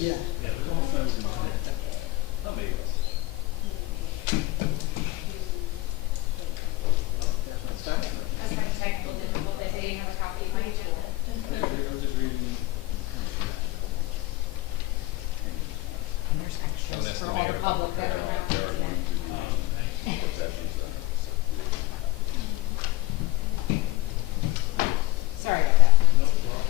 Yeah. Yeah, we're all friends in town. Oh, maybe. That's like technical difficulty, they didn't have a copy of my agenda. I was just reading. And there's extras for all the public that are around today. Sorry about that.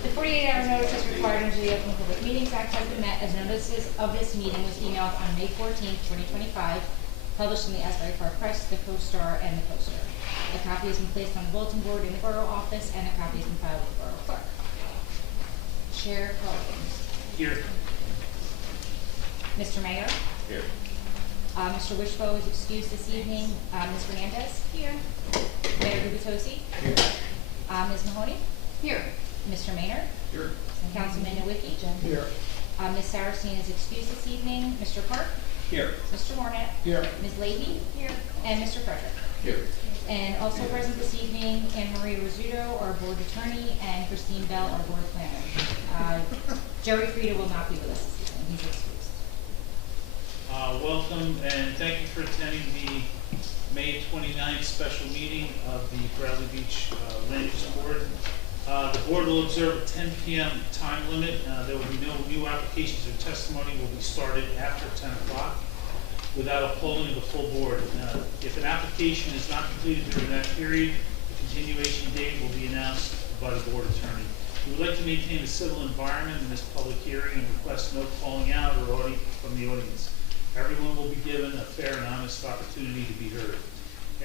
The 48-hour notice is required under the Open Public Meetings Act has been met as notices of this meeting was emailed on May 14th, 2025, published in the Asbury Park Press, the Co-Star, and the Poster. A copy has been placed on the bulletin board in the Borough office, and a copy has been filed with the Borough Clerk. Chair Collins. Here. Mr. Mayor. Here. Mr. Wishbo is excused this evening. Ms. Fernandez. Here. Mayor Gubitosi. Here. Ms. Mahoney. Here. Mr. Maynard. Here. Councilman Nowicki. Here. Ms. Saracen is excused this evening. Mr. Park. Here. Mr. Warnett. Here. Ms. Leahy. Here. And Mr. Frederick. Here. And also present this evening, Anne Marie Rizzuto, our board attorney, and Christine Bell, our board planner. Jerry Frieda will not be with us this evening. He's excused. Welcome and thank you for attending the May 29th special meeting of the Bradley Beach Land Use Board. The board will observe a 10 p.m. time limit. There will be no new applications or testimony will be started after 10 o'clock without a polling of the full board. If an application is not completed during that period, the continuation date will be announced by the board attorney. We would like to maintain a civil environment in this public hearing and request no calling out or audio from the audience. Everyone will be given a fair and honest opportunity to be heard.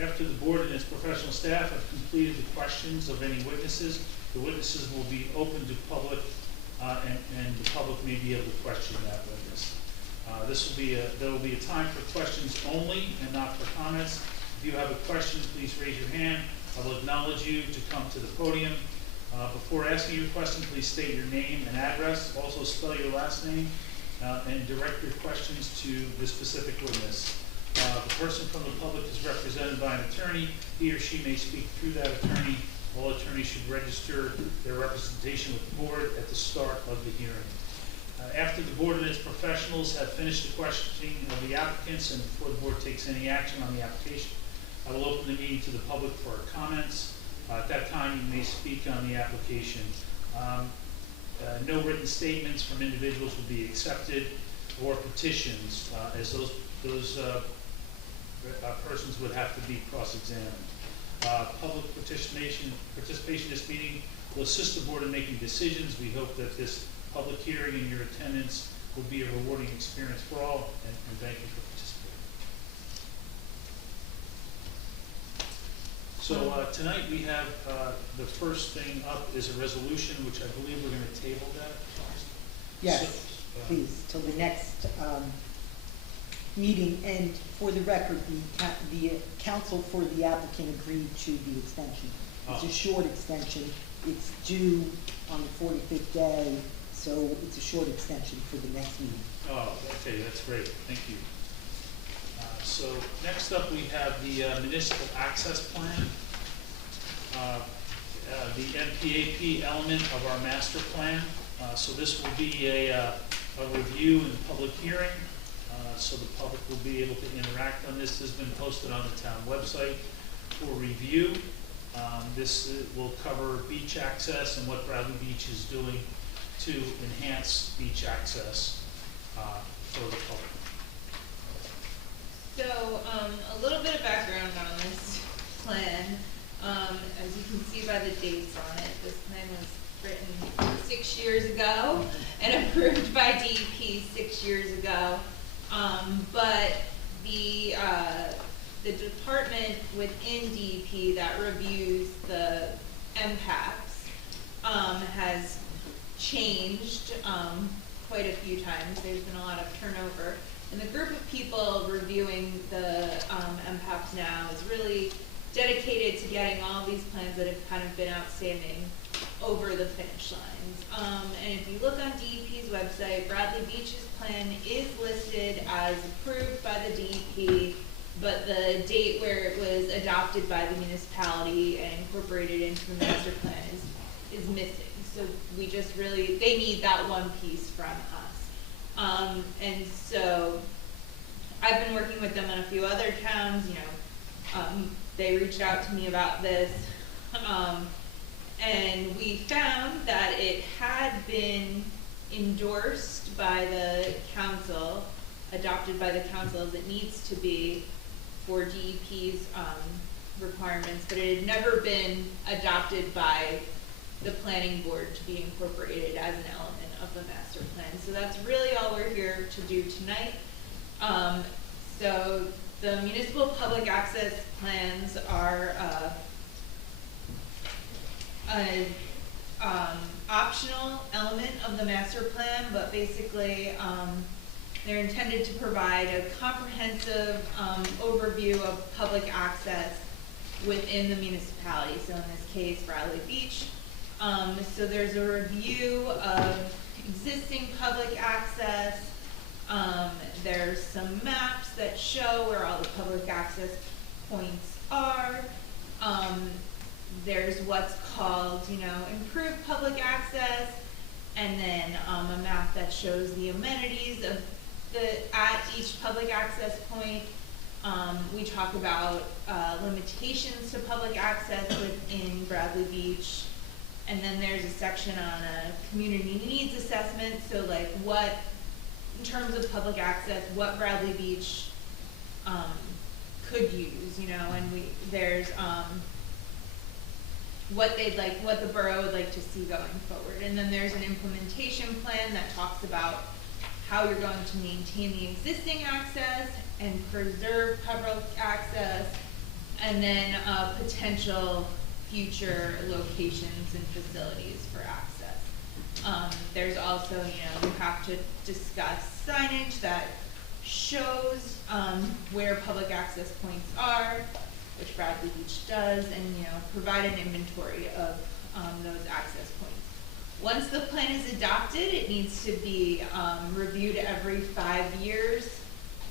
After the board and its professional staff have completed the questions of any witnesses, the witnesses will be open to public, and the public may be able to question that witness. There will be a time for questions only and not for comments. If you have a question, please raise your hand. I will acknowledge you to come to the podium. Before asking your question, please state your name and address. Also spell your last name and direct your questions to the specific witness. The person from the public is represented by an attorney. He or she may speak through that attorney. All attorneys should register their representation with the board at the start of the hearing. After the board and its professionals have finished the questioning of the applicants and before the board takes any action on the application, I will open the meeting to the public for comments. At that time, you may speak on the application. No written statements from individuals will be accepted or petitions, as those persons would have to be cross-examined. Public participation in this meeting will assist the board in making decisions. We hope that this public hearing and your attendance will be a rewarding experience for all, and thank you for participating. So tonight we have the first thing up is a resolution, which I believe we're going to table that. Yes, So, please, till the next meeting. And for the record, the counsel for the applicant agreed to the extension. It's a short extension. It's due on the 45th day, so it's a short extension for the next meeting. Oh, okay, that's great. Thank you. So next up, we have the municipal access plan, the MPAP element of our master plan. So this will be a review and public hearing, so the public will be able to interact on this. This has been posted on the town website for review. This will cover beach access and what Bradley Beach is doing to enhance beach access for the public. So, a little bit of background on this plan. As you can see by the dates on it, this plan was written 6 years ago and approved by DEP 6 years ago. But the department within DEP that reviews the MPAPs has changed quite a few times. There's been a lot of turnover. And the group of people reviewing the MPAPs now is really dedicated to getting all these plans that have kind of been outstanding over the finish lines. And if you look on DEP's website, Bradley Beach's plan is listed as approved by the DEP, but the date where it was adopted by the municipality and incorporated into the master plan is missing. So we just really, they need that one piece from us. And so I've been working with them in a few other towns, they reached out to me about this. And we found that it had been endorsed by the council, adopted by the council as it needs to be for DEP's requirements, but it had never been adopted by the planning board to be incorporated as an element of the master plan. So that's really all we're here to do tonight. So the municipal public access plans are an optional element of the master plan, but basically they're intended to provide a comprehensive overview of public access within the municipality. So in this case, Bradley Beach. So there's a review of existing public access. There's some maps that show where all the public access points are. There's what's called, improved public access, and then a map that shows the amenities of at each public access point. We talk about limitations to public access within Bradley Beach, and then there's a section on a community needs assessment. So like what, in terms of public access, what Bradley Beach could use, and there's what they'd like, what the borough would like to see going forward. And then there's an implementation plan that talks about how you're going to maintain the existing access and preserve public access, and then potential future locations and facilities for access. There's also, you have to discuss signage that shows where public access points are, which Bradley Beach does, and provide an inventory of those access points. Once the plan is adopted, it needs to be reviewed every 5 years,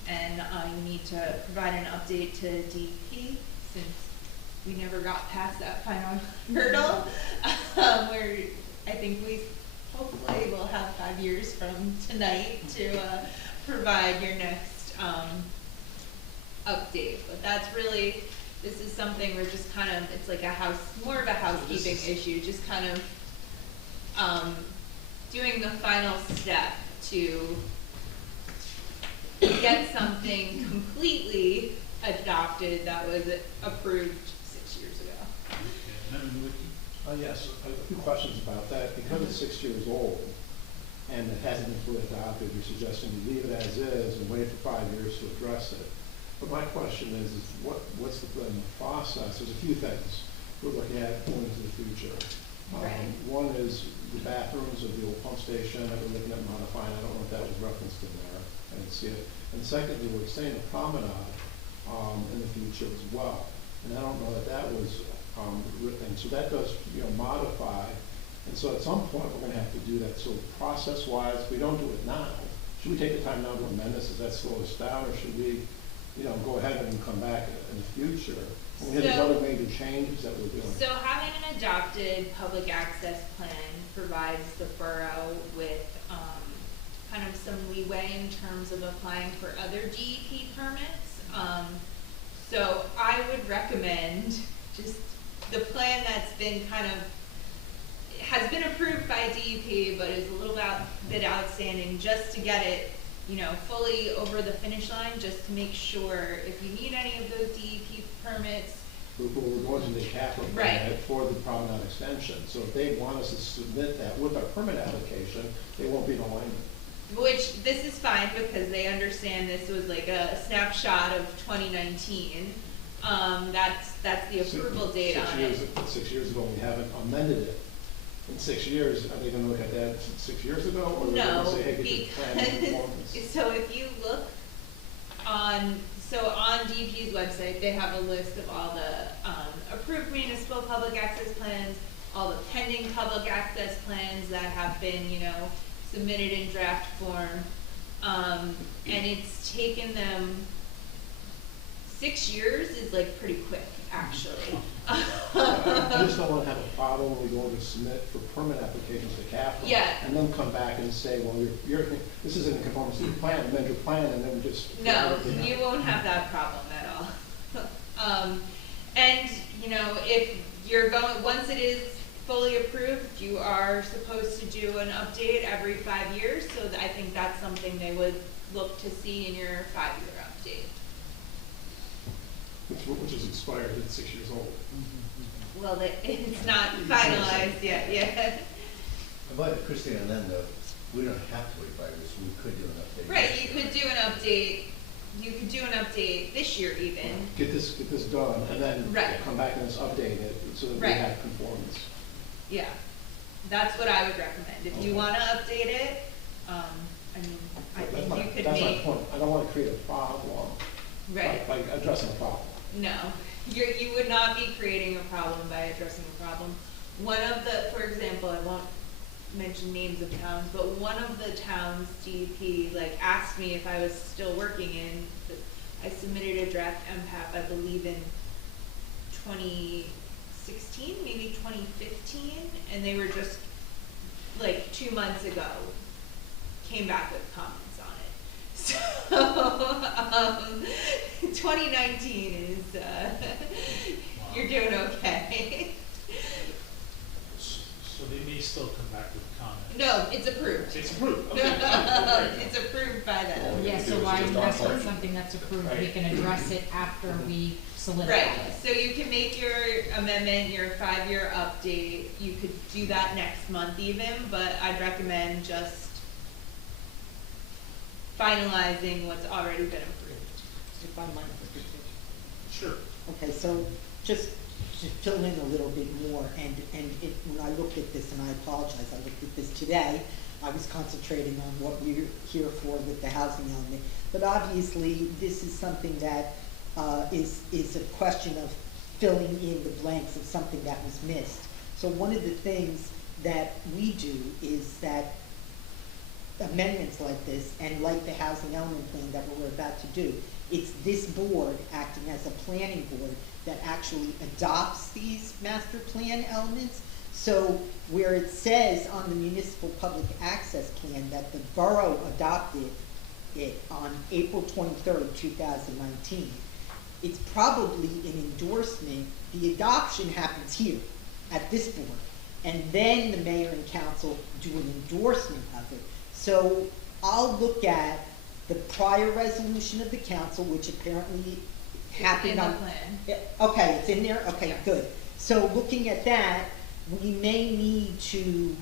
and you need to provide an update to DEP since we never got past that final hurdle, where I think we hopefully will have 5 years from tonight to provide your next update. But that's really, this is something we're just kind of, it's like more of a housekeeping issue, just kind of doing the final step to get something completely adopted that was approved 6 years ago. Yes, a few questions about that. Because it's 6 years old and it hasn't been fully adopted, you're suggesting you leave it as is and wait for 5 years to address it. But my question is what's the process? There's a few things we're looking at going into the future. Right. One is the bathrooms of the old pump station that we're looking at modifying. I don't know if that was referenced in there. I didn't see it. And secondly, we're extending the promenade in the future as well. And I don't know that was written. So that does modify. And so at some point we're going to have to do that. So process-wise, if we don't do it now, should we take the time now to amend this? Does that slow us down, or should we go ahead and come back in the future? We have these other major changes that we're doing. So having an adopted public access plan provides the borough with kind of some leeway in terms of applying for other DEP permits. So I would recommend just the plan that's been has been approved by DEP, but is a little bit outstanding, just to get it fully over the finish line, just to make sure if you need any of those DEP permits. We're going to the capital permit for the promenade extension. So if they want us to submit that with our permit application, they won't be in alignment. Which, this is fine because they understand this was like a snapshot of 2019. That's the approval date on it. 6 years ago, we haven't amended it. In 6 years, are they going to look at that 6 years ago, or are they going to say, hey, get your plan of performance? So if you look on DEP's website, they have a list of all the approved municipal public access plans, all the pending public access plans that have been, submitted in draft form, and it's taken them 6 years is like pretty quick, actually. I just don't wanna have a problem when we go to submit for permit applications to capital. Yeah. And then come back and say, well, this isn't in conformance with your plan, amend your plan, and then we just. No, you won't have that problem at all. And, you know, if you're going, once it is fully approved, you are supposed to do an update every 5 years, so I think that's something they would look to see in your 5-year update. Which is expired at 6 years old. Well, it's not finalized yet, yeah. But Christine, and then we don't have to wait 5 years, we could do an update. Right, next you year. could do an update this year even. Get this done, and then Right. come back and just update it, so that we Right. have conformance. Yeah, that's what I would recommend. If you Okay. wanna update it, I mean, I That's think my- you could That's my make, point, I don't wanna create a problem. right, By addressing a problem. no. You would not be creating a problem by addressing a problem. One of the, for example, I won't mention names of towns, but one of the towns DEP asked me if I was still working in, I submitted a draft MPAP, I believe in 2016, maybe 2015, and they were just 2 months ago came back with comments on it. So 2019 is you're doing okay. So they may still come back with comments. No, it's approved. It's approved, okay. It's approved by them. Yeah, so It was why just mess our with part. something that's approved, we Right. can address it after we solidify Right, it. so you can make your amendment, your 5-year update, you could do that next month even, but I'd recommend just finalizing what's already been approved. If I might, Mr. Chair. Sure. Okay, so just to fill in a little bit more, and when I looked at this, and I apologize, I looked at this today, I was concentrating on what we're here for with the housing element. But obviously, this is something that is a question of filling in the blanks of something that was missed. So one of the things that we do is that amendments like this, and like the housing element plan that we're about to do, it's this board acting as a planning board that actually adopts these master plan elements. So where it says on the municipal public access plan that the borough adopted it on April 23rd, 2019, it's probably an endorsement. The adoption happens here at this board, and then the mayor and council do an endorsement of it. So I'll look at the prior resolution of the council, which apparently happened In the on. plan. Yeah, okay, it's in there? Okay, Yes. good. So looking at that, we may need to,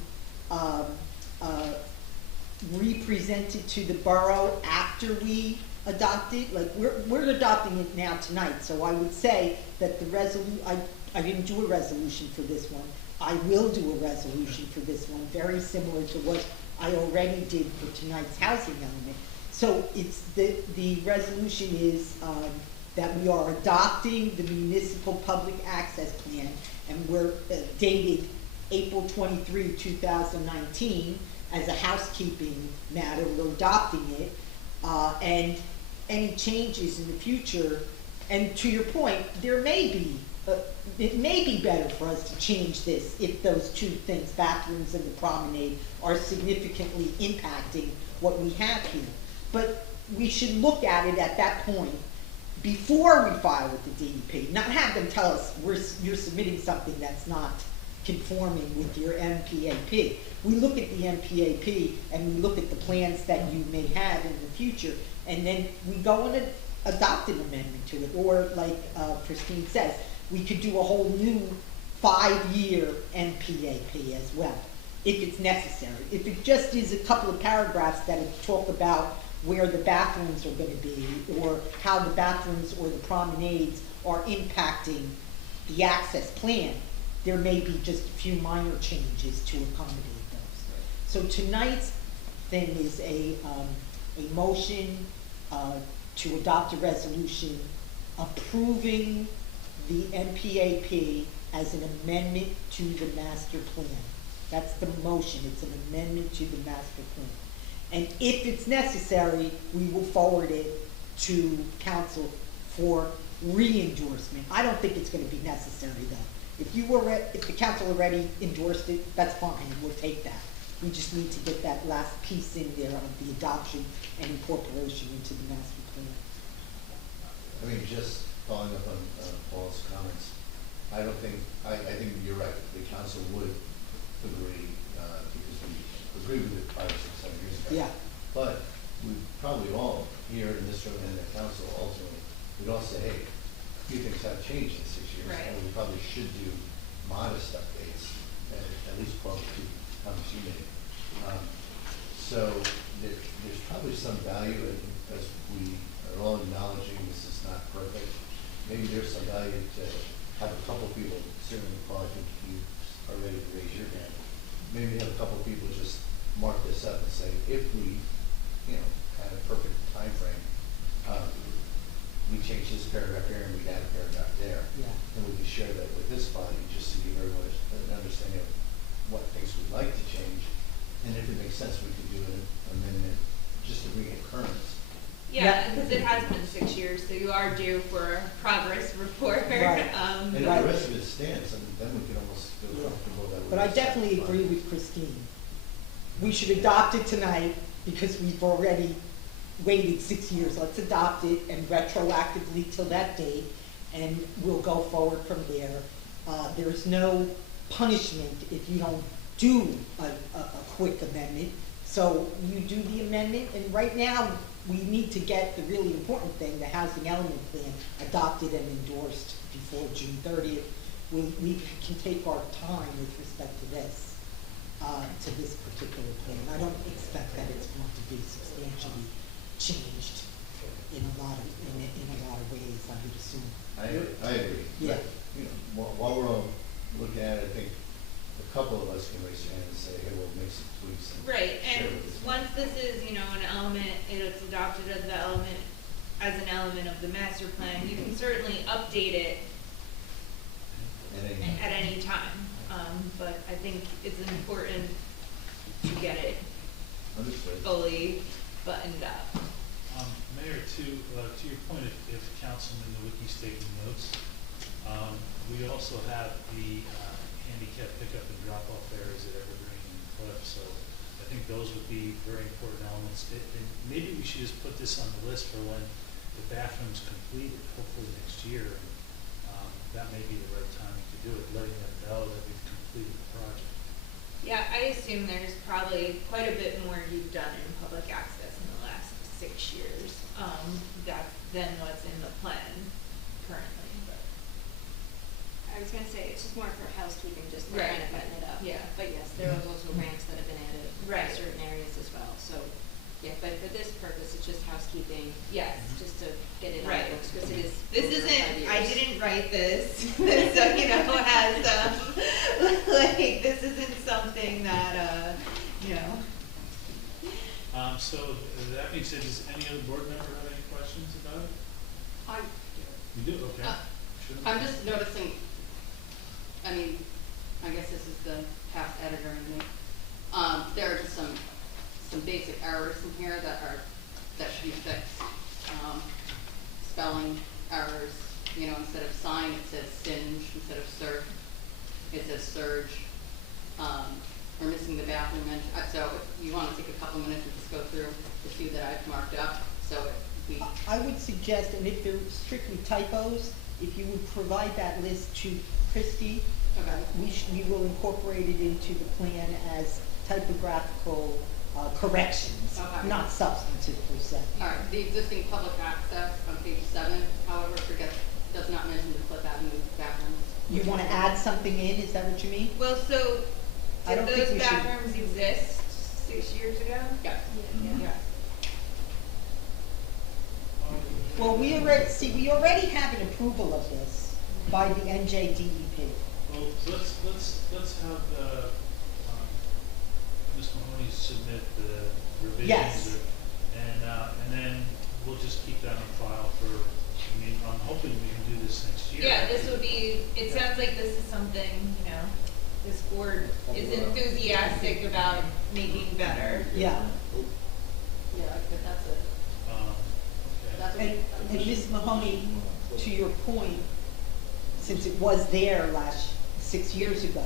re-present it to the borough after we adopt it. Like, we're adopting it now tonight, so I would say that I didn't do a resolution for this one. I will do a resolution for this one, very similar to what I already did for tonight's housing element. So it's, the resolution is, that we are adopting the municipal public access plan, and we're dated April 23, 2019, as a housekeeping matter, we're adopting it, and any changes in the future, and to your point, there may be, it may be better for us to change this if those two things, bathrooms and the promenade, are significantly impacting what we have here. But we should look at it at that point, before we file with the DEP, not have them tell us you're submitting something that's not conforming with your MPAP. We look at the MPAP and we look at the plans that you may have in the future, and then we go and adopt an amendment to it. Or like Christine says, we could do a whole new 5-year MPAP as well, if it's necessary. If it just is a couple of paragraphs that talk about where the bathrooms are gonna be, or how the bathrooms or the promenades are impacting the access plan, there may be just a few minor changes to accommodate those. So tonight's thing is a motion to adopt a resolution approving the MPAP as an amendment to the master plan. That's the motion, it's an amendment to the master plan. And if it's necessary, we will forward it to council for re-endorsement. I don't think it's gonna be necessary though. If the council already endorsed it, that's fine, we'll take that. We just need to get that last piece in there of the adoption and incorporation into the master plan. I mean, just following up on Paul's comments, I think you're right, the council would agree, because we agreed with it 5 or 6, 7 years ago. Yeah. But we probably all, here in this room and the council ultimately, would all say, hey, a few things have changed in 6 years. Right. And we probably should do modest updates, at least 12 to comments you made. So there's probably some value in, as we are all acknowledging this is not perfect, maybe there's some value to have a couple people, certainly Paul, I think you are ready to raise your hand. Maybe have a couple people just mark this up and say, if we, had a perfect timeframe, we change this paragraph here and we add a paragraph there. Yeah. And we can share that with this body, just to give everyone an understanding of what things we'd like to change. And if it makes sense, we could do an amendment just to bring it current. Yeah, because it has been 6 years, so you are due for a progress report. Right. And if Right. the rest of it stands, and then we can almost feel Yeah. comfortable that we're. But I definitely agree with Christine. We should adopt it tonight because we've already waited 6 years. Let's adopt it and retroactively till that date, and we'll go forward from there. There's no punishment if you don't do a quick amendment. So you do the amendment, and right now, we need to get the really important thing, the housing element plan, adopted and endorsed before June 30th. We can take our time with respect to this, to this particular plan. I don't expect that it's going to be substantially changed in a lot of ways, I would assume. I agree. Yeah. But, while we're all looking at it, I think a couple of us can raise your hand and say, hey, we'll make some tweaks. And Right, share and with this. once this is, an element, it's adopted as an element of the master plan, you can certainly update it And then, at any time. But I think it's important to get it understood. fully buttoned up. Mayor, to your point, if Councilman Nowicki's taking notes, we also have the handicap pickup and drop-off areas at Evergreen and Cliff, so I think those would be very important elements. And maybe we should just put this on the list for when the bathroom's completed, hopefully next year. That may be the right time to do it, letting them know that we've completed the project. Yeah, I assume there's probably quite a bit more you've done in public access in the last 6 years, than what's in the plan currently, but. I was gonna say, it's just more for housekeeping, just to Right. kind of button it up. Yeah. But yes, there was also ramps that have been added Right. in certain areas as well, so, yeah, but for this purpose, it's just housekeeping. Yes. Just to get it on Right. the books, because it is. This over 5 isn't, I years. didn't write this, so, has, this isn't something that, So that being said, does any other board member have any questions about it? You do, okay. Sure. I'm just noticing, I mean, I guess this is the past editor in me. There are just some basic errors in here that should be fixed. Spelling errors, instead of sign, it says singe, instead of surf, it says surge. We're missing the bathroom mention, so if you wanna take a couple minutes and just go through the few that I've marked up, so we. I would suggest, and if they're strictly typos, if you would provide that list to Christie, Okay. we will incorporate it into the plan as typographical corrections, Okay. not substantive per se. All right, the existing public access on page 7, however, does not mention the Cliff Avenue bathrooms. You wanna add something in, is that what you mean? well, so, I did don't think those we should- bathrooms exist 6 years ago? Yeah. Yeah. Well, we already have an approval of this by the NJDEP. Well, let's have, Ms. Mahoney submit the revisions. Yes. And then we'll just keep that on file I'm hoping we can do this next year. Yeah, this would be, it sounds like this is something, this board is enthusiastic about making better. Yeah, Yeah, but that's it. Okay. That's what. and Ms. Mahoney, to your point, since it was there 6 years ago,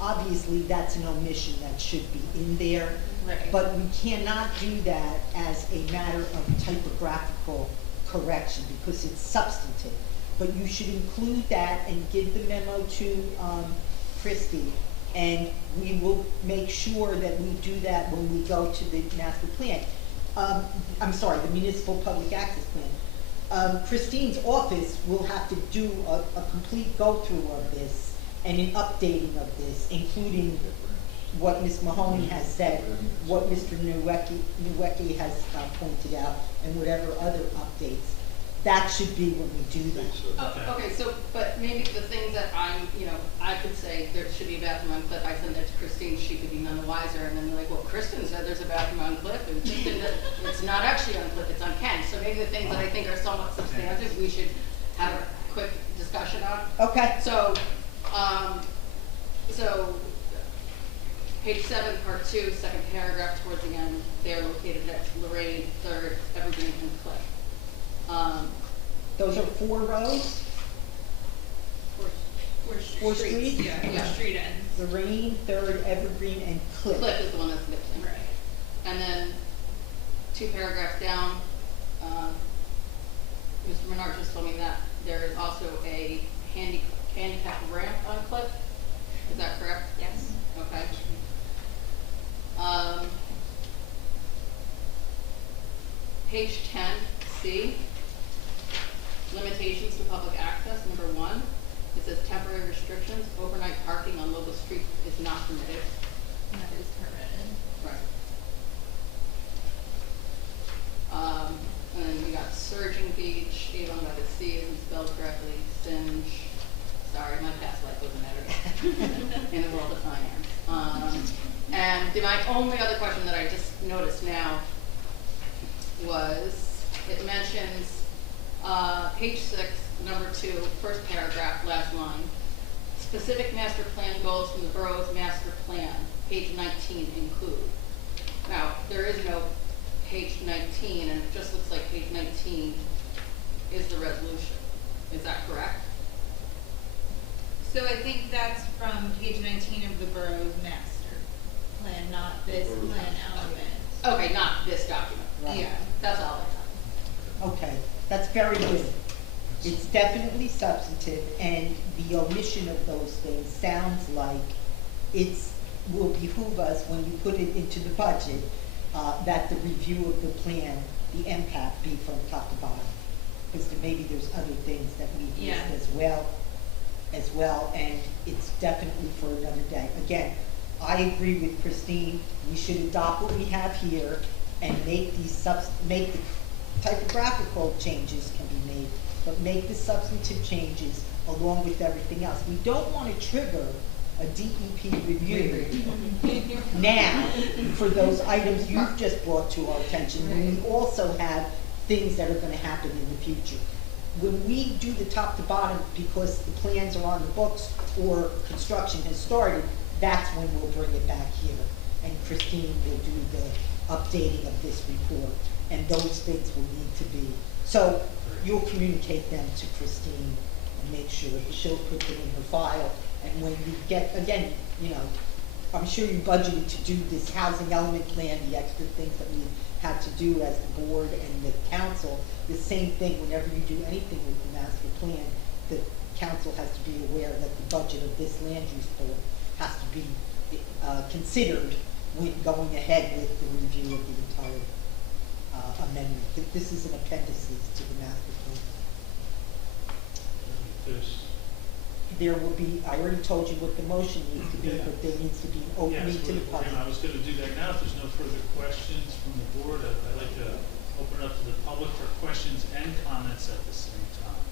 obviously that's an omission that should be in there. Right. But we cannot do that as a matter of typographical correction because it's substantive. But you should include that and give the memo to Christie, and we will make sure that we do that when we go to the master plan. I'm sorry, the municipal public access plan. Christine's office will have to do a complete go-through of this and an updating of this, including what Ms. Mahoney has said, what Mr. Nowicki has pointed out, and whatever other updates. That should be when we do that. Oh, okay, so, but maybe the things that I could say there should be a bathroom on Cliff, I send that to Christine, she could be none the wiser, and then they're like, well, Kristen said there's a bathroom on Cliff, and it's not actually on Cliff, it's on Ken. So maybe the things that I think are somewhat substantive, we should have a quick discussion on. Okay. So, page 7, part 2, second paragraph towards the end, they are located at Lorraine, 3rd, Evergreen, and Cliff. Those are 4 rows, Four streets? Yeah, Yeah. four street ends. Lorraine, 3rd, Evergreen, and Cliff. Cliff is the one that's missing. Right. And then 2 paragraphs down, Mr. Menard just told me that there is also a handicap ramp on Cliff. Is that correct? Yes. Okay. Page 10C, limitations to public access, number 1. It says temporary restrictions, overnight parking on local streets is not permitted. And that is permitted. Right. And then we got Surging Beach, Avon by the Sea isn't spelled correctly, Singe, sorry, my past life was an editor in the world of finance. And my only other question that I just noticed now was, it mentions, page 6, number 2, first paragraph, last line. Specific master plan goals from the borough's master plan, page 19 include. Now, there is no page 19, and it just looks like page 19 is the resolution. Is that correct? So I think that's from page 19 of the borough's master plan, not this plan element. Okay, not this document. Right. Yeah. That's all I have. Okay, that's very good. It's definitely substantive, and the omission of those things sounds like will behoove us when you put it into the budget, that the review of the plan, the impact be from top to bottom. Because maybe there's other things that we missed Yeah. as well, and it's definitely for another day. Again, I agree with Christine, we should adopt what we have here and make the typographical changes can be made, but make the substantive changes along with everything else. We don't want to trigger a DEP review now for those items you've just brought to our attention, when we also have things that are going to happen in the future. When we do the top to bottom because the plans are on the books or construction has started, that's when we'll bring it back here. And Christine will do the updating of this report, and those things will need to be. So you'll communicate them to Christine and make sure she'll put them in her file. And when we get, again, I'm sure you budgeted to do this housing element plan, the extra things that we had to do as the board and the council. The same thing, whenever you do anything with the master plan, the council has to be aware that the budget of this land use board has to be considered when going ahead with the review of the entire amendment. This is an appendices to the master plan. There will be, I already told you what the motion needs to be, but there needs to be an opening to the public. I was going to do that now. If there's no further questions from the board, I'd like to open it up to the public for questions and comments at the same time.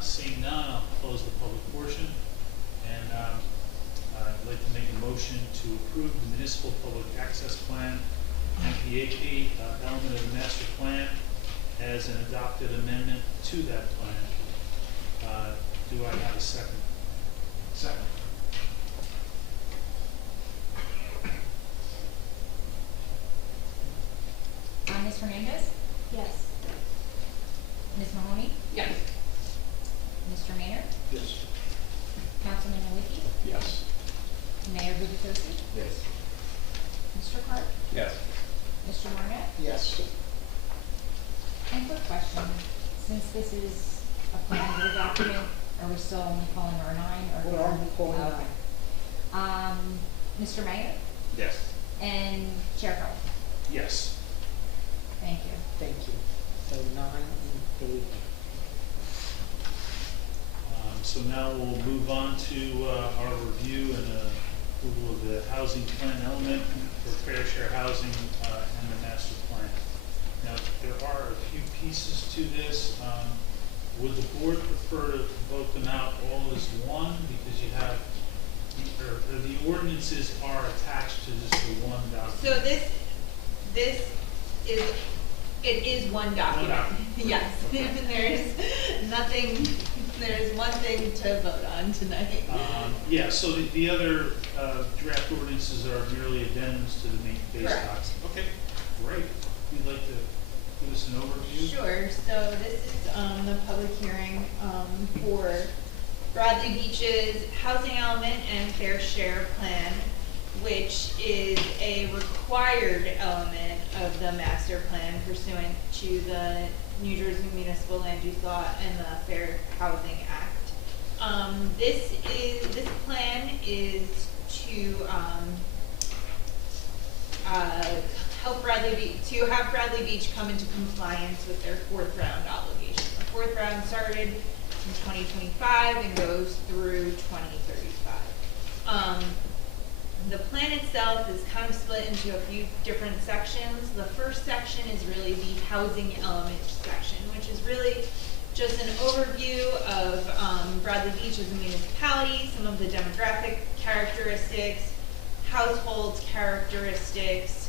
Seeing none, I'll close the public portion. And I'd like to make a motion to approve the municipal public access plan, MPAP, element of the master plan, as an adopted amendment to that plan. Do I have a second? Second. Ms. Hernandez? Yes. Ms. Mahoney? Yes. Mr. Maynard? Yes. Councilman Maliki? Yes. Mayor Gubatosi? Yes. Mr. Clark? Yes. Mr. Barnett? Yes. And quick question, since this is a plan board document, are we still only calling R9 or? We're only calling Okay. Mr. Mayor Yes. and Chair Powell? Yes. Thank you. Thank you. So 9 in favor. So now we'll move on to our review and approval of the housing plan element for fair share housing and the master plan. Now, there are a few pieces to this. Would the board prefer to vote them out all as one, because you have, or the ordinances are attached to just the one document? So this is, it is one document. One document. Yes, Okay. there's nothing, there's one thing to vote on tonight. Yeah, so the other draft ordinances are merely addendums to the main base Correct. docs. Okay, great. You'd like to give us an overview? Sure, so this is, the public hearing, for Bradley Beach's housing element and fair share plan, which is a required element of the master plan pursuant to the New Jersey Municipal Land Use Law and the Fair Housing Act. This plan is to, help have Bradley Beach come into compliance with their fourth round obligation. The fourth round started in 2025 and goes through 2035. The plan itself is kind of split into a few different sections. The first section is really the housing element section, which is really just an overview of Bradley Beach as a municipality, some of the demographic characteristics, household characteristics,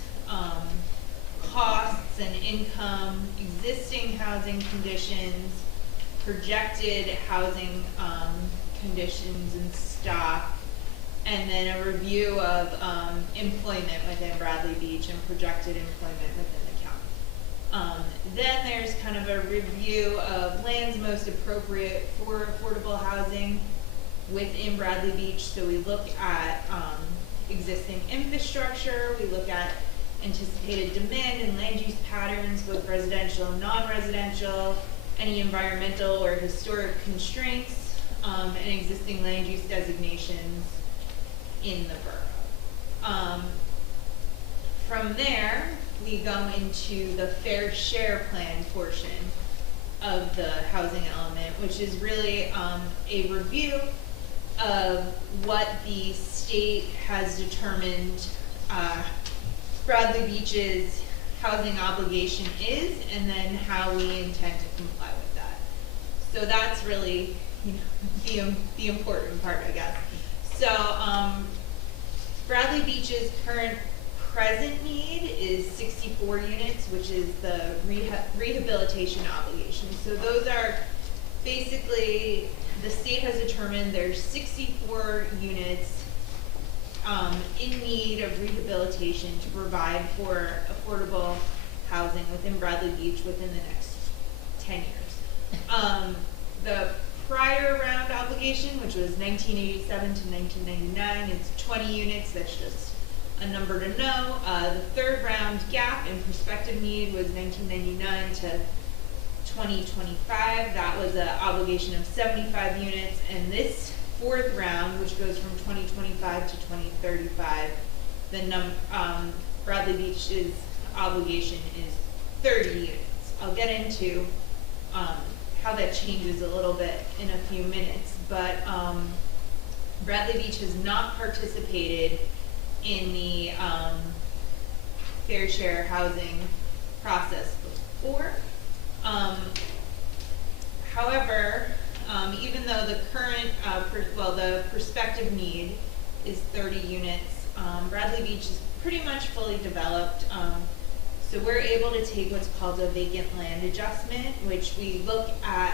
costs and income, existing housing conditions, projected housing conditions and stock, and then a review of employment within Bradley Beach and projected employment within the county. Then there's kind of a review of lands most appropriate for affordable housing within Bradley Beach. So we look at existing infrastructure, we look at anticipated demand and land use patterns, both residential and non-residential, any environmental or historic constraints, and existing land use designations in the borough. From there, we go into the fair share plan portion of the housing element, which is really a review of what the state has determined Bradley Beach's housing obligation is, and then how we intend to comply with that. So that's really, the important part, I guess. So, Bradley Beach's present need is 64 units, which is the rehabilitation obligation. So those are basically, the state has determined there's 64 units in need of rehabilitation to provide for affordable housing within Bradley Beach within the next 10 years. The prior round obligation, which was 1987 to 1999, it's 20 units. That's just a number to know. The third round gap in prospective need was 1999 to 2025. That was an obligation of 75 units, and this fourth round, which goes from 2025 to 2035, Bradley Beach's obligation is 30 units. I'll get into how that changes a little bit in a few minutes, but Bradley Beach has not participated in the fair share housing process before. However, even though the current, the prospective need is 30 units, Bradley Beach is pretty much fully developed. So we're able to take what's called a vacant land adjustment, which we look at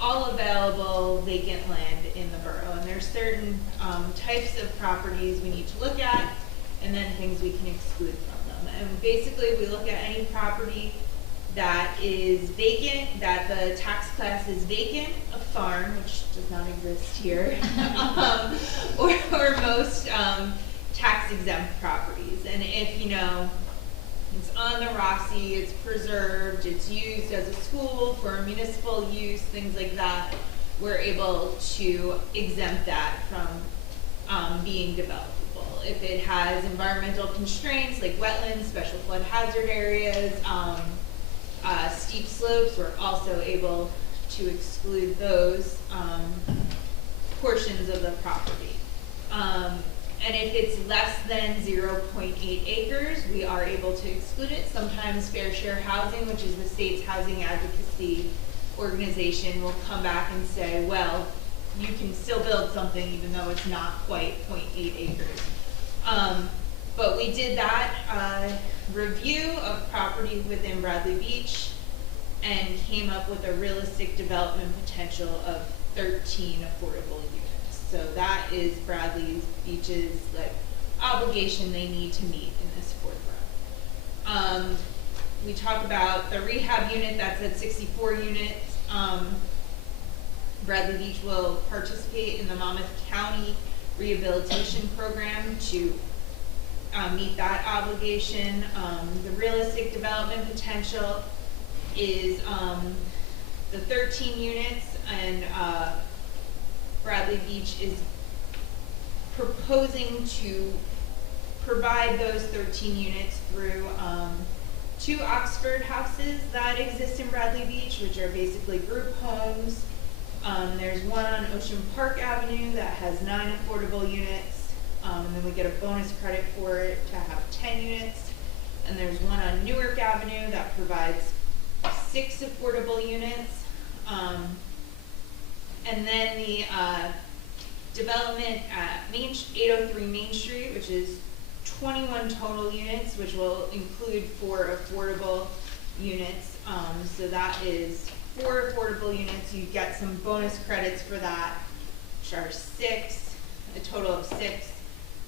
all available vacant land in the borough. And there's certain types of properties we need to look at, and then things we can exclude from them. And basically we look at any property that is vacant, that the tax class is vacant, a farm, which does not exist here, or most tax exempt properties. And if, you know, it's on the Rossi, it's preserved, it's used as a school for municipal use, things like that, we're able to exempt that from being developable. If it has environmental constraints like wetlands, special flood hazard areas, steep slopes, we're also able to exclude those portions of the property. And if it's less than 0.8 acres, we are able to exclude it. Sometimes Fair Share Housing, which is the state's housing advocacy organization, will come back and say, well, you can still build something even though it's not quite 0.8 acres. But we did that review of property within Bradley Beach and came up with a realistic development potential of 13 affordable units. So that is Bradley Beach's obligation they need to meet in this fourth round. We talk about the rehab unit that's at 64 units. Bradley Beach will participate in the Monmouth County Rehabilitation Program to meet that obligation. The realistic development potential is the 13 units, and Bradley Beach is proposing to provide those 13 units through 2 Oxford houses that exist in Bradley Beach, which are basically group homes. There's one on Ocean Park Avenue that has 9 affordable units, and then we get a bonus credit for it to have 10 units. And there's one on Newark Avenue that provides 6 affordable units. And then the development at 803 Main Street, which is 21 total units, which will include 4 affordable units. So that is 4 affordable units. You get some bonus credits for that, which are 6, a total of 6.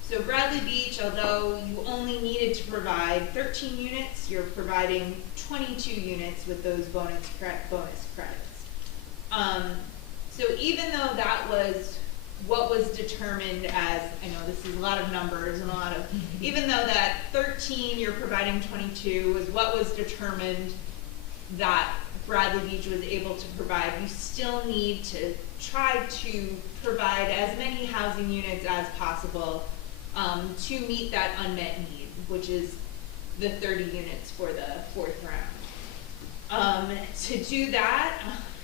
So Bradley Beach, although you only needed to provide 13 units, you're providing 22 units with those bonus credits. So even though that was what was determined as, I know this is a lot of numbers and a lot of, even though that 13 you're providing 22 was what was determined that Bradley Beach was able to provide, you still need to try to provide as many housing units as possible to meet that unmet need, which is the 30 units for the fourth round. To do that,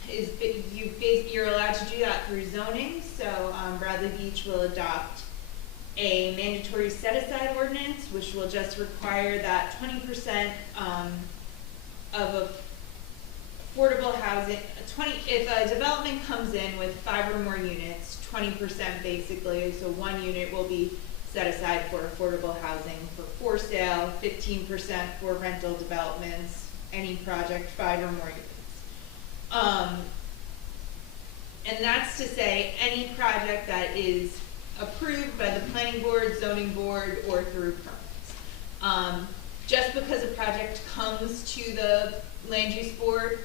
you're allowed to do that through zoning. So Bradley Beach will adopt a mandatory set-aside ordinance, which will just require that 20% of affordable housing, if a development comes in with 5 or more units, 20% basically, so 1 unit will be set aside for affordable housing for sale, 15% for rental developments, any project 5 or more units. And that's to say any project that is approved by the planning board, zoning board, or through permits. Just because a project comes to the land use board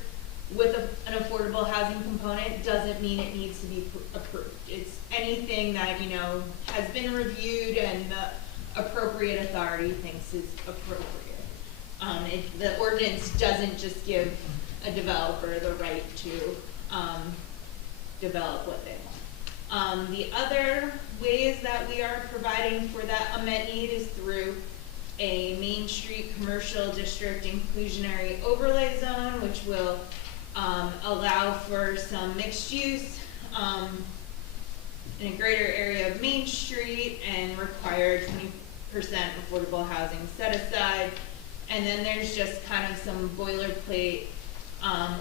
with an affordable housing component doesn't mean it needs to be approved. It's anything that, you know, has been reviewed and the appropriate authority thinks is appropriate. The ordinance doesn't just give a developer the right to develop what they want. The other ways that we are providing for that unmet need is through a Main Street Commercial District Inclusionary Overlay Zone, which will allow for some mixed use in a greater area of Main Street and require 20% affordable housing set aside. And then there's just kind of some boilerplate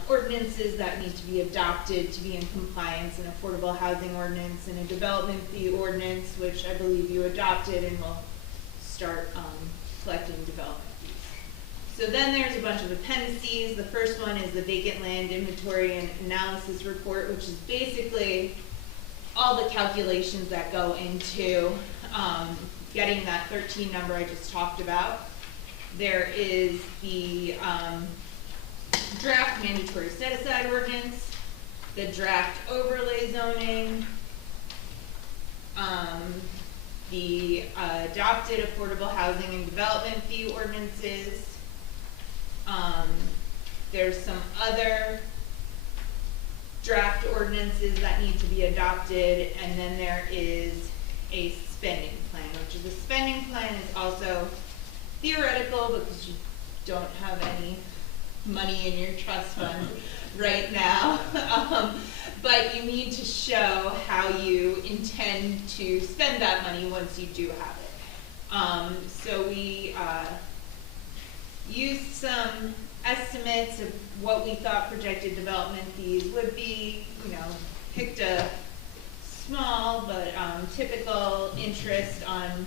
ordinances that need to be adopted to be in compliance, an affordable housing ordinance and a development fee ordinance, which I believe you adopted and will start collecting development fees. So then there's a bunch of appendices. The first one is the vacant land inventory and analysis report, which is basically all the calculations that go into getting that 13 number I just talked about. There is the draft mandatory set-aside ordinance, the draft overlay zoning, the adopted affordable housing and development fee ordinances. There's some other draft ordinances that need to be adopted, and then there is a spending plan, which is a spending plan is also theoretical because you don't have any money in your trust fund right now. But you need to show how you intend to spend that money once you do have it. So we used some estimates of what we thought projected development fees would be, picked a small but typical interest on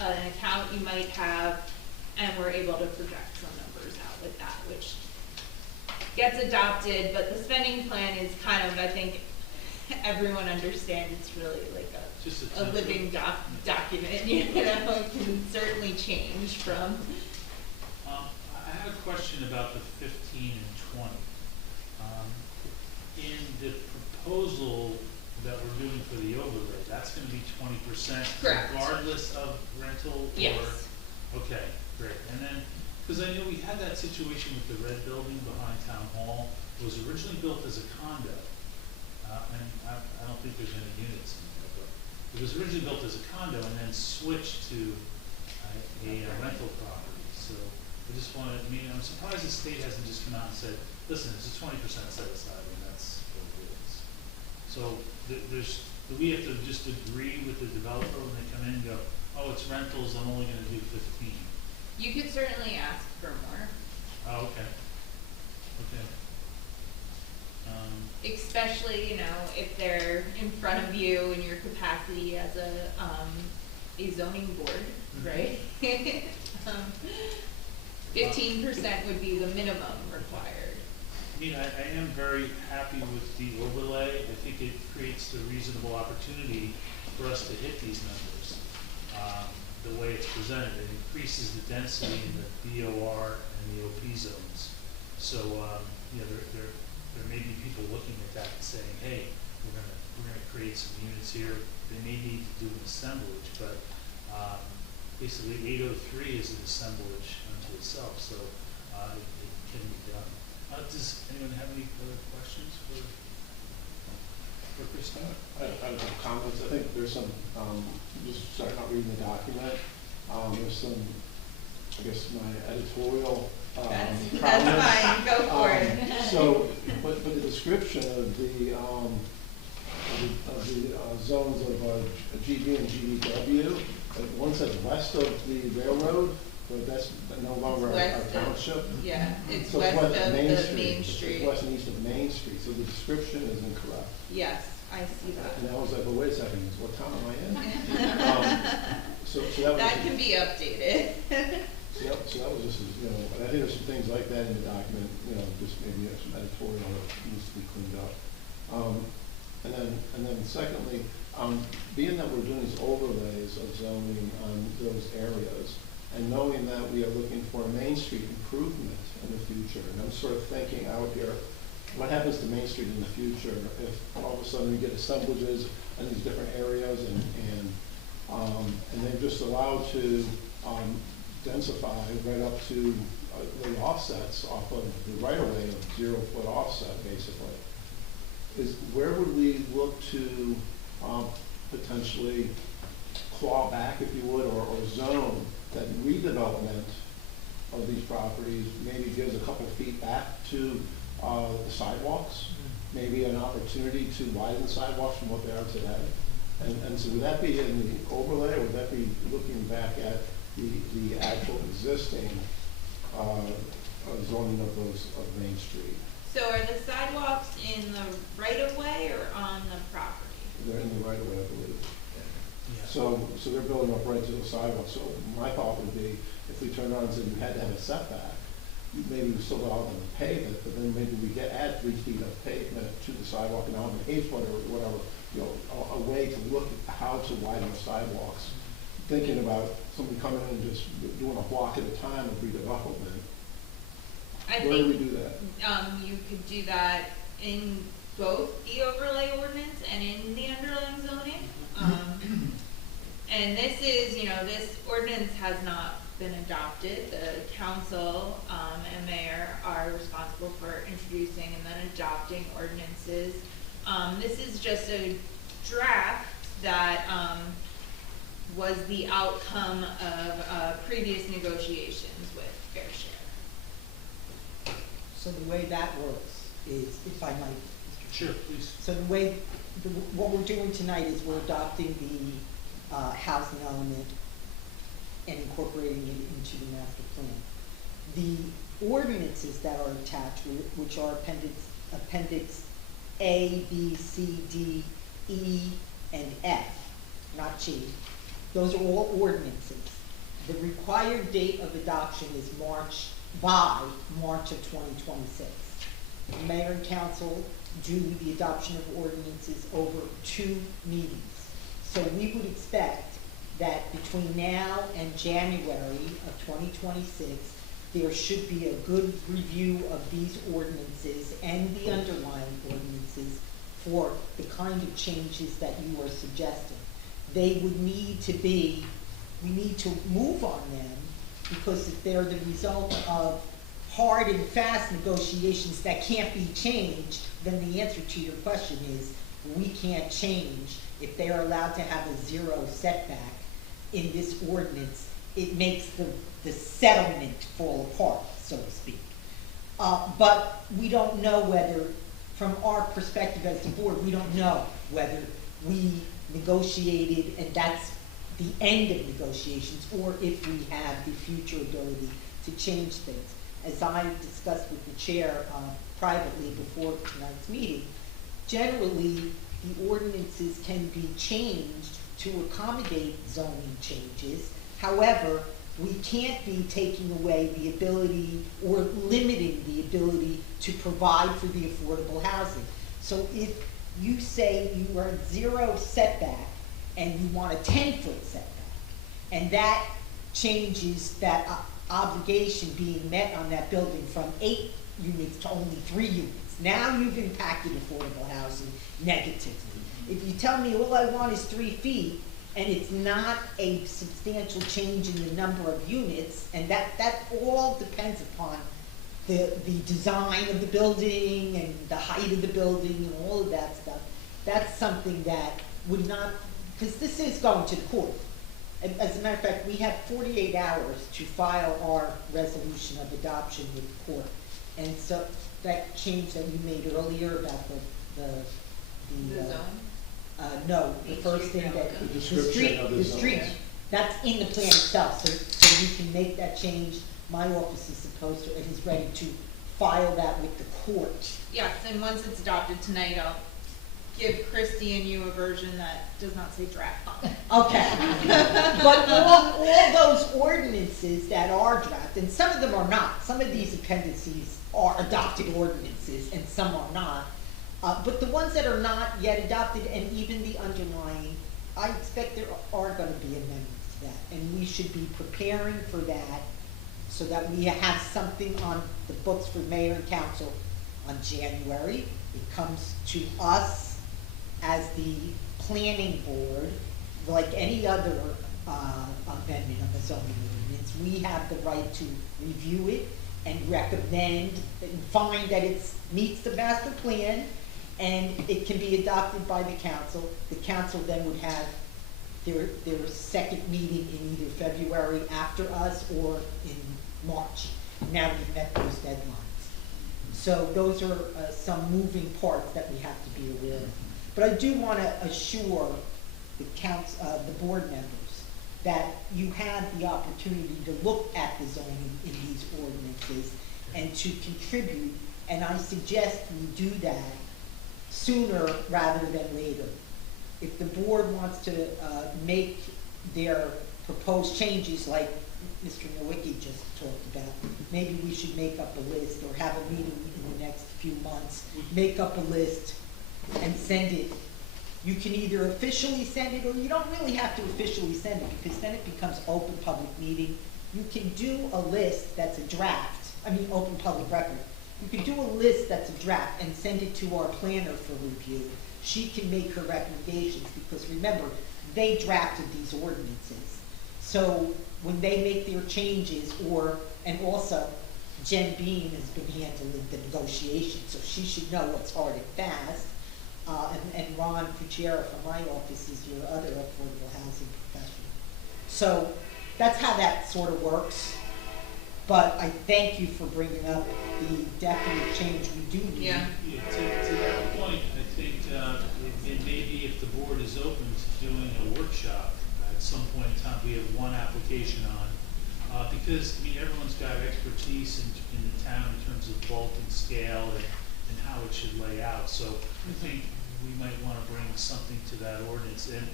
an account you might have, and we're able to project some numbers out with that, which gets adopted. But the spending plan is kind of, I think, everyone understands it's really like Just a living document, it can certainly change from. I have a question about the 15 and 20. In the proposal that we're doing for the overlay, that's gonna be 20% Correct. regardless of rental? Yes. Okay, great. And then, because I know we had that situation with the red building behind Town Hall. It was originally built as a condo, and I don't think there's any units in there, but it was originally built as a condo and then switched to a rental property. So I just wanted, I'm surprised the state hasn't just come out and said, listen, it's a 20% set aside, and that's what it is. So do we have to just agree with the developer when they come in and go, oh, it's rentals, I'm only gonna do 15? You could certainly ask for more. Oh, okay. Okay. Especially, if they're in front of you in your capacity as a zoning board, right? 15% would be the minimum required. I am very happy with the overlay. I think it creates the reasonable opportunity for us to hit these numbers. The way it's presented, it increases the density in the BOR and the OP zones. So, there may be people looking at that and saying, hey, we're gonna create some units here. They may need to do an assemblage, but basically 803 is an assemblage unto itself, so it can be done. Does anyone have any other questions for Krista? I have comments. I think there's some, just starting out reading the document, there's some, I guess, my editorial That's comments. fine, go for it. So, but the description of the zones of GB and GBW, one says west of the railroad, but that's no longer our West of- township. Yeah, it's So west of the Main It's Street. west and east of Main Street, so the description is incorrect. Yes, I see that. And I was like, well, wait a second, what town am I in? So that was. That can be updated. So that was just, and I think there's some things like that in the document, just maybe some editorial that needs to be cleaned up. And then secondly, being that we're doing these overlays of zoning on those areas, and knowing that we are looking for a Main Street improvement in the future, and I'm sort of thinking out here, what happens to Main Street in the future if all of a sudden we get assemblages in these different areas and they're just allowed to densify right up to the offsets off of the right-of-way of 0-foot offset, basically. Where would we look to potentially claw back, if you would, or zone that redevelopment of these properties maybe gives a couple feet back to the sidewalks, maybe an opportunity to widen the sidewalks from what they are today? And so would that be in the overlay, or would that be looking back at the actual existing zoning of Main Street? So are the sidewalks in the right of way or on the property? They're in the right of way, I believe. Yeah. So they're building up right to the sidewalk. So my thought would be, if we turned around and said we had to have a setback, maybe we still allow them to pave it, but then maybe we add 3 feet of pavement to the sidewalk and on an 8-foot or whatever, a way to look at how to widen the sidewalks. Thinking about somebody coming in and just doing a block at a time of redevelopment. I Where do we think, do that? you could do that in both the overlay ordinance and in the underlying zoning. And this is, this ordinance has not been adopted. The council, and mayor are responsible for introducing and then adopting ordinances. This is just a draft that, was the outcome of, previous negotiations with Fair Share. So the way that works is, if I might, Mr. Sure, please. So the way, what we're doing tonight is we're adopting the housing element and incorporating it into the master plan. The ordinances that are attached, which are appendix A, B, C, D, E, and F, not G, those are all ordinances. The required date of adoption is by March of 2026. The mayor and council do the adoption of ordinances over 2 meetings. So we would expect that between now and January of 2026, there should be a good review of these ordinances and the underlying ordinances for the kind of changes that you are suggesting. They would need to be, we need to move on them, because if they're the result of hard and fast negotiations that can't be changed, then the answer to your question is, we can't change. If they are allowed to have a 0 setback in this ordinance, it makes the settlement fall apart, so to speak. But we don't know whether, from our perspective as the board, we don't know whether we negotiated and that's the end of negotiations, or if we have the future ability to change things. As I discussed with the chair privately before tonight's meeting, generally the ordinances can be changed to accommodate zoning changes. However, we can't be taking away the ability or limiting the ability to provide for the affordable housing. So if you say you are 0 setback and you want a 10-foot setback, and that changes that obligation being met on that building from 8 units to only 3 units, now you've impacted affordable housing negatively. If you tell me all I want is 3 feet, and it's not a substantial change in the number of units, and that all depends upon the design of the building and the height of the building and all of that stuff, that's something that would not, because this is going to the court. And as a matter of fact, we have 48 hours to file our resolution of adoption with the court. And so that change that you made earlier about The zone? No, the first thing that, The description of the the zone. street, that's in the plan itself, so we can make that change. My office is supposed to, and is ready to file that with the court. Yes, and once it's adopted tonight, I'll give Christie and you a version that does not say draft on it. Okay. But all those ordinances that are draft, and some of them are not, some of these appendices are adopted ordinances and some are not. But the ones that are not yet adopted, and even the underlying, I expect there are gonna be amendments to that. And we should be preparing for that so that we have something on the books for mayor and council on January. It comes to us as the planning board, like any other amendment of the zoning ordinance. We have the right to review it and recommend and find that it meets the master plan, and it can be adopted by the council. The council then would have their second meeting in either February after us or in March. Now we've met those deadlines. So those are some moving parts that we have to be aware of. But I do want to assure the board members that you had the opportunity to look at the zoning in these ordinances and to contribute, and I suggest we do that sooner rather than later. If the board wants to make their proposed changes like Mr. Nowicki just talked about, maybe we should make up a list or have a meeting in the next few months, make up a list and send it. You can either officially send it, or you don't really have to officially send it, because then it becomes open public meeting. You can do a list that's a draft open public record. You can do a list that's a draft and send it to our planner for review. She can make her recommendations, because remember, they drafted these ordinances. So when they make their changes, and also Jen Beam has been handling the negotiations, so she should know what's hard and fast. And Ron Cucchiera from my office is your other affordable housing professional. So that's how that sort of works. But I thank you for bringing up the definite change we do need. Yeah. Yeah, to that point, I think, it may be if the board is open to doing a workshop, at some point in time, we have one application on. Because, everyone's got expertise in the town in terms of bulk and scale and how it should lay out. So I think we might want to bring something to that ordinance. And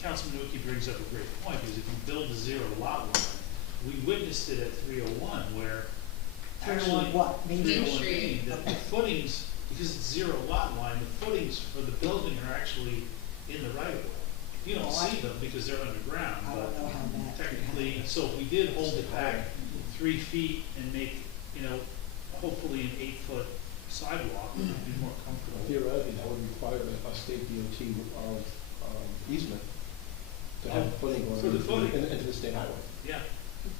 Councilman Nuki brings up a great point, because if you build a zero lot line, we witnessed it at 301 where 301 what? Main 301 Street. Main, the footings, because it's zero lot line, the footings for the building are actually in the right of way. You don't Oh, see them because they're underground, I don't know how that could technically, happen. so if we did hold it back 3 feet and make, hopefully an 8-foot sidewalk, it would be more comfortable. Theoretically, that would require a state DOT easement to have a footing going For the footing. into the state highway. Yeah,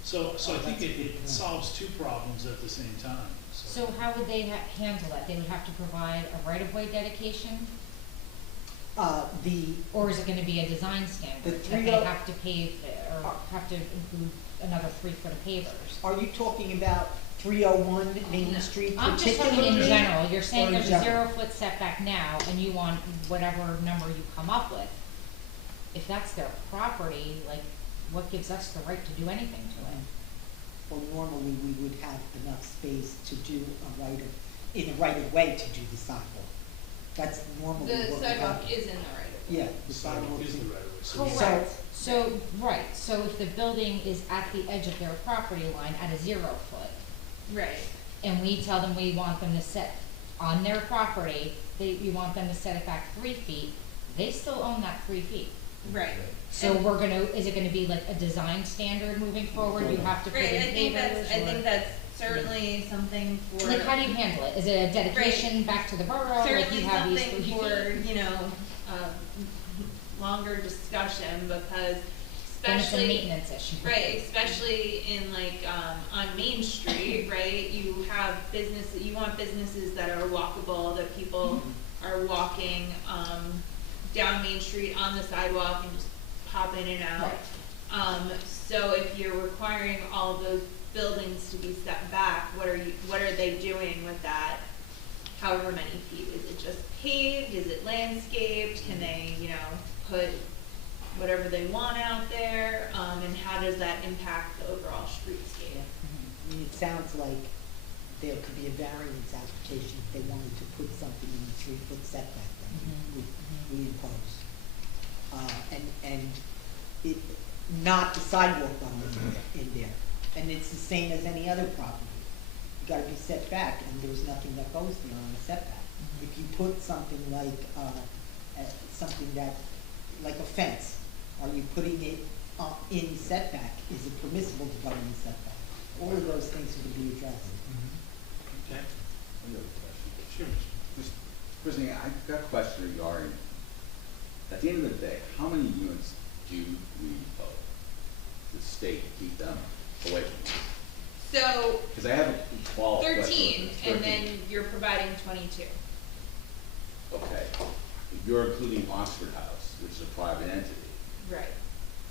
so I think it solves two problems at the same time, So how would they handle that? They would have to provide a right-of-way dedication? Or is it gonna be a design standard? The That they have to pave, or have to include another 3 foot of pavers? Are you talking about 301 Main Street I'm just talking in particularly? general, you're saying Or in there's a general? 0 foot setback now, and you want whatever number you come up with. If that's their property, like, what gives us the right to do anything to it? Well, normally we would have enough space to do in a right of way to do the sidewalk. That's normally The what we sidewalk have. is in the right of way. Yeah, the sidewalk is the right of way. So we- Correct, so, right, so if the building is at the edge of their property line at a 0 foot, Right. and we tell them we want them to set on their property, we want them to set it back 3 feet, they still own that 3 feet. Right. So is it gonna be like a design standard moving forward, you have to put Right, in I think pavers, or? that's certainly something for. Like, how do you handle it? Is it a dedication back to the borough, like Certainly you have these 3 something feet? for, longer discussion, because Then it's a especially. maintenance issue. Right, especially in on Main Street, right, you want businesses that are walkable, that people are walking, down Main Street on the sidewalk and just pop in and out. So if you're requiring all of those buildings to be set back, what are they doing with that? However many feet, is it just paved, is it landscaped, can they, put whatever they want out there, and how does that impact the overall streetscape? It sounds like there could be a variance application if they wanted to put something in the 3 foot setback that we impose. And it, not the sidewalk line in there. And it's the same as any other property. You gotta be set back, and there's nothing that goes beyond the setback. If you put something like, like a fence, are you putting it in setback? Is it permissible to go in setback? All of those things would be addressed. Okay, I have a question. sure. Just, first thing, I've got a question regarding, at the end of the day, how many units do we owe the state to keep them away from us? So, Because I haven't qualified. 13, and then you're providing 22. Okay, you're including Oxford House, which is a private entity. Right.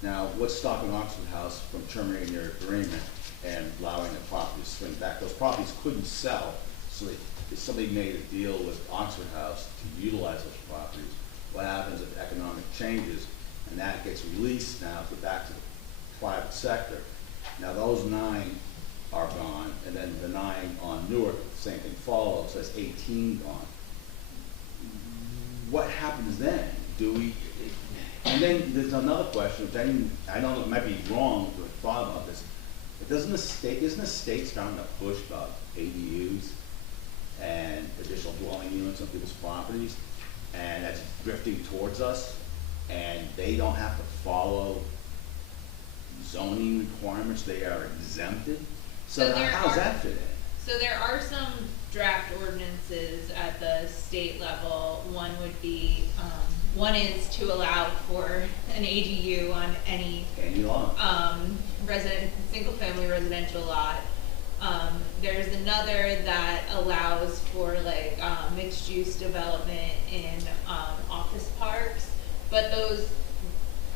Now, what's stopping Oxford House from terminating their agreement and allowing the property to swing back? Those properties couldn't sell, so if somebody made a deal with Oxford House to utilize those properties, what happens if economic changes and that gets released now back to the private sector? Now, those 9 are gone, and then the 9 on Newark, same thing follows, so that's 18 gone. What happens then? Do we, and then there's another question, which I know it might be wrong to have thought about this, but isn't the state starting to push about ADUs and additional dwelling units on people's properties, and that's drifting towards us, and they don't have to follow zoning requirements, they are exempted? So there how's are- that fit in? So there are some draft ordinances at the state level. One would be, one is to allow for an ADU on any Any law? single-family residential lot. There's another that allows for like, mixed-use development in, office parks, but those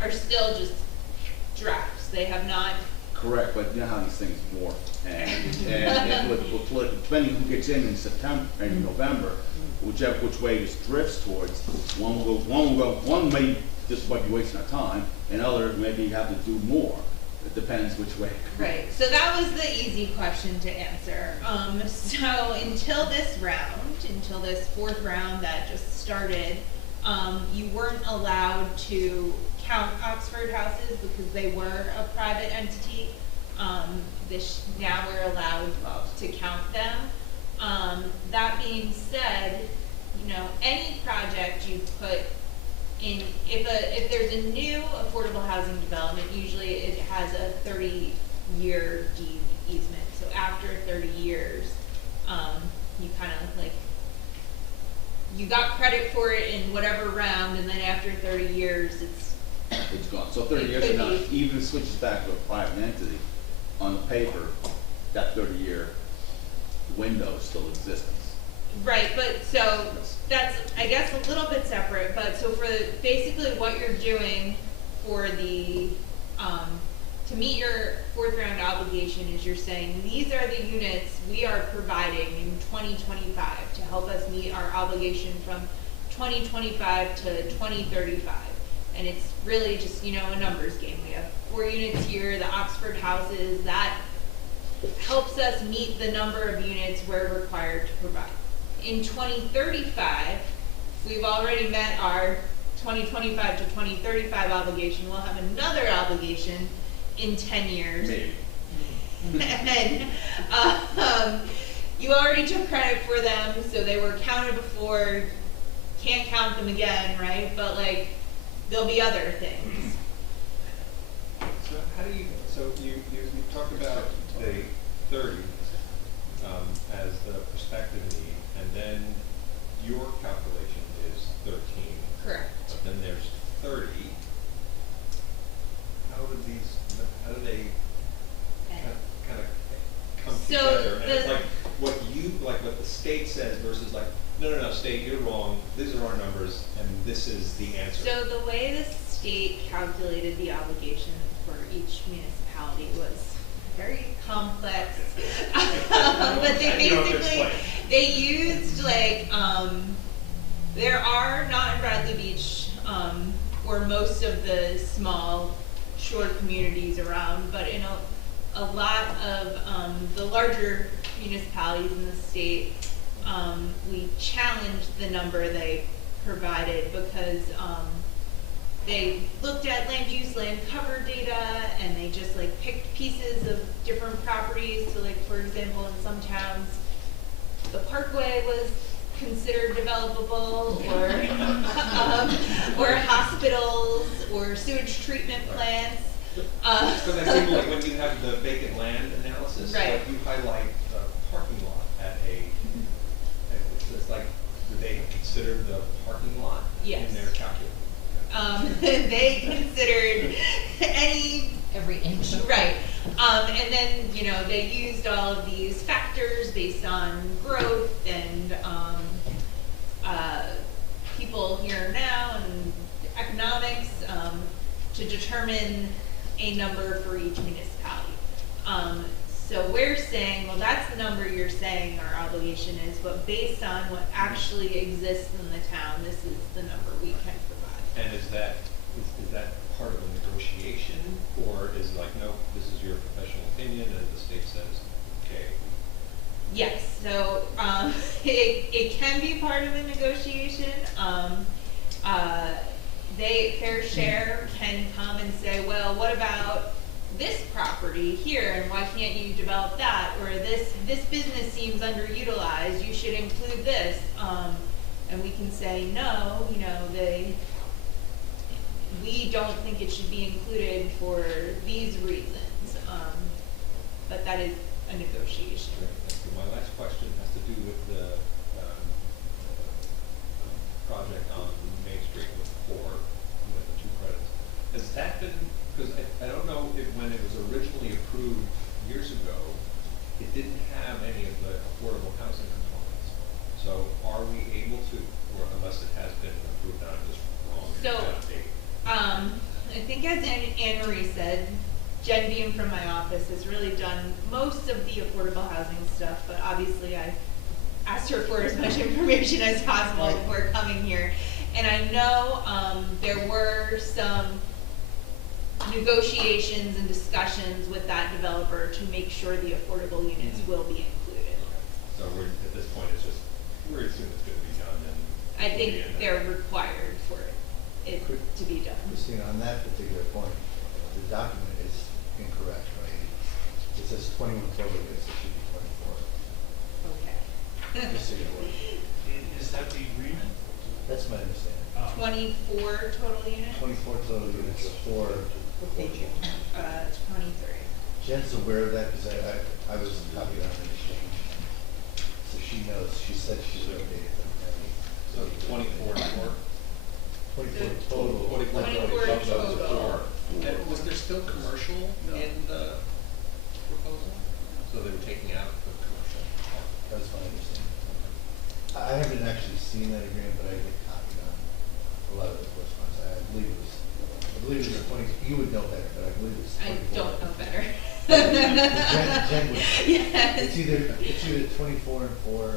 are still just drafts. They have not, Correct, but you know how these things morph, and depending who gets in September, and November, which way this drifts towards, one may just might be wasting our time, and other maybe have to do more. It depends which way. right, so that was the easy question to answer. So until this fourth round that just started, you weren't allowed to count Oxford houses because they were a private entity. Now we're allowed to count them. That being said, you know, any project you put in, if there's a new affordable housing development, usually it has a 30-year deed easement. So after 30 years, you kind of like, you got credit for it in whatever round, and then after 30 years, It's gone. So 30 years could from now, be. even if it switches back to a private entity, on the paper, that 30-year window still exists. right, but so that's, I guess, a little bit separate, but so for basically what you're doing for the, to meet your fourth round obligation is you're saying, these are the units we are providing in 2025 to help us meet our obligation from 2025 to 2035. And it's really just, you know, a numbers game. We have 4 units here, the Oxford houses, that helps us meet the number of units we're required to provide. In 2035, we've already met our 2025 to 2035 obligation. We'll have another obligation in 10 years. Maybe. And you already took credit for them, so they were counted before, can't count them again, right? But like, there'll be other things. So how do you, so you talked about the 30 as the prospective need, and then your calculation is 13. Correct. But then there's 30. How do they kind of come So together? And it's the- like what the state says versus like, no, state, you're wrong. These are our numbers, and this is the answer. So the way the state calculated the obligation for each municipality was very complex. But they You don't have to basically, explain. they used like, there are, not in Bradley Beach, or most of the small shore communities around, but in a lot of the larger municipalities in the state, we challenged the number they provided because they looked at land use, land cover data, and they just like picked pieces of different properties. So like, for example, in some towns, the Parkway was considered developable, or hospitals, or sewage treatment plants. Because I think like when you have the vacant land analysis, Right. like you highlight the parking lot at it's like, do they consider the parking lot Yes. in their calculation? They considered Every inch. right, and then, you know, they used all of these factors based on growth and, people here now and economics, to determine a number for each municipality. So we're saying, well, that's the number you're saying our obligation is, but based on what actually exists in the town, this is the number we can provide. And is that part of a negotiation, or is it like, no, this is your professional opinion, and the state says, okay? Yes, so, it can be part of a negotiation. Fair Share can come and say, well, what about this property here, and why can't you develop that? Or this business seems underutilized, you should include this. And we can say, no, you know, we don't think it should be included for these reasons. But that is a negotiation. Thank you. My last question has to do with the project on Main Street with the two credits. Has that been, because I don't know if when it was originally approved years ago, it didn't have any of the affordable housing components. So are we able to, or unless it has been approved, now I'm just wrong in So, that date? I think as Anne Marie said, Jen Beam from my office has really done most of the affordable housing stuff, but obviously I asked her for as much information as possible Right. before coming here. And I know, there were some negotiations and discussions with that developer to make sure the affordable units will be included. So we're, at this point, it's just, we're assuming it's gonna be done and. I it'll be think in there. they're required for it to be done. Christina, on that particular point, the document is incorrect, right? It says 21 total units, it should be 24. Okay. Just so you're aware. Is that the agreement? That's my understanding. 24 total units? 24 total units for, What page? 23. Jen's aware of that because I was copied on an exchange. So she knows, she said she would update it. So 24 and 4? 24 total. 24 total. And was there still commercial No. in the proposal? So they were taking out the commercial part? That's my understanding. I haven't actually seen that agreement, but I get copied on a lot of the correspondence. I believe it was a 20, you would know better, but I believe it was 24. I don't know better. Jen would. Yes. It's either 24 and 4, or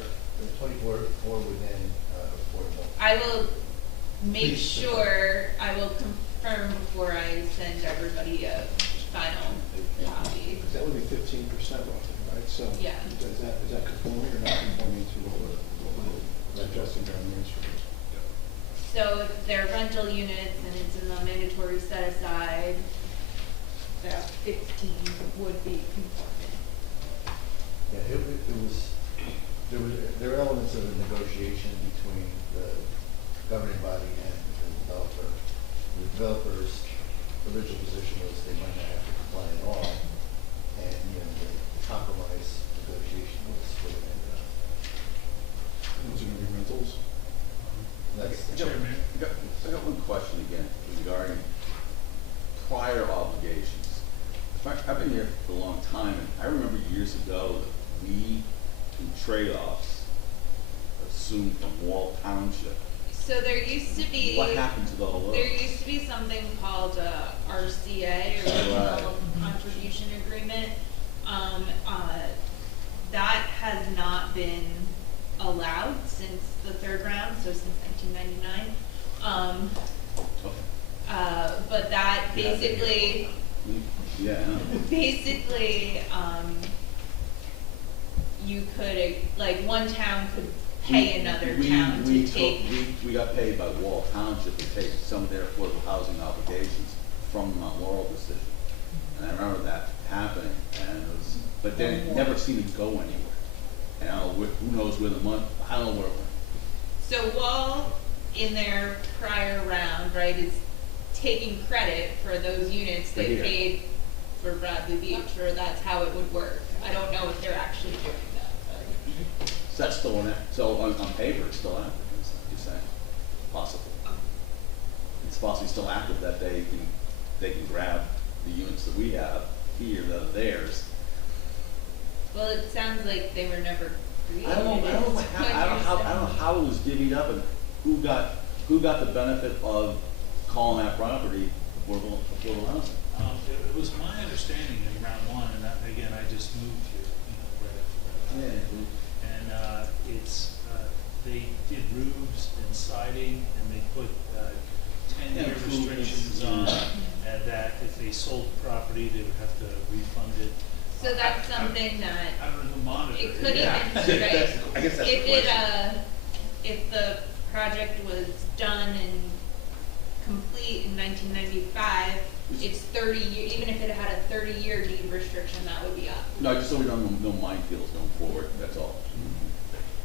24 and 4 within affordable. I will make Please. sure, I will confirm before I send everybody a final copy. That would be 15% roughly, right? So Yeah. is that conforming or not conforming to what we're adjusting down Main Street? So if they're rental units and it's in the mandatory set aside, that 15 would be conforming. Yeah, there were elements of a negotiation between the governing body and the developer. The developer's original position was they might not have to comply at all, and, the compromise negotiation was what it ended up. Those are going to be rentals? That's the Chairman. I got one question again regarding prior obligations. I've been here for a long time, and I remember years ago that we, in trade-offs, assumed from Wall Township. So there used to be. What happened to all those? There used to be something called RCA, or Regional Contribution Agreement. That has not been allowed since the third round, so since 1999. But that Yeah, I think basically, Yeah, I know. basically, you could, like, one town could pay another town to take. We got paid by Wall Township to take some of their affordable housing obligations from the Mount Laurel decision. And I remember that happening, and it was, but then it never seemed to go anywhere. And I don't know, who knows where the money, I don't know where it went. So Wall, in their prior round, right, is taking credit for those units they Right here. paid for Bradley Beach, or that's how it would work. I don't know if they're actually doing that, but. So that's still on, so on paper, it's still active, is that what you're saying? Possible. It's possibly still active that they can grab the units that we have here that are theirs. Well, it sounds like they were never created. I don't know how it was divvied up and who got the benefit of calling that property affordable housing. It was my understanding in round one, and again, I just moved here, right after that. And it's, they did roofs and siding, and they put 10-year restrictions on, and that if they sold the property, they would have to refund it. So that's something that, I don't know who monitored it. it could even, Yeah. right, I guess that's the if it, question. if the project was done and complete in 1995, it's 30 year, even if it had a 30-year deed restriction, that would be up. No, just so we don't have no minefields going forward, that's all.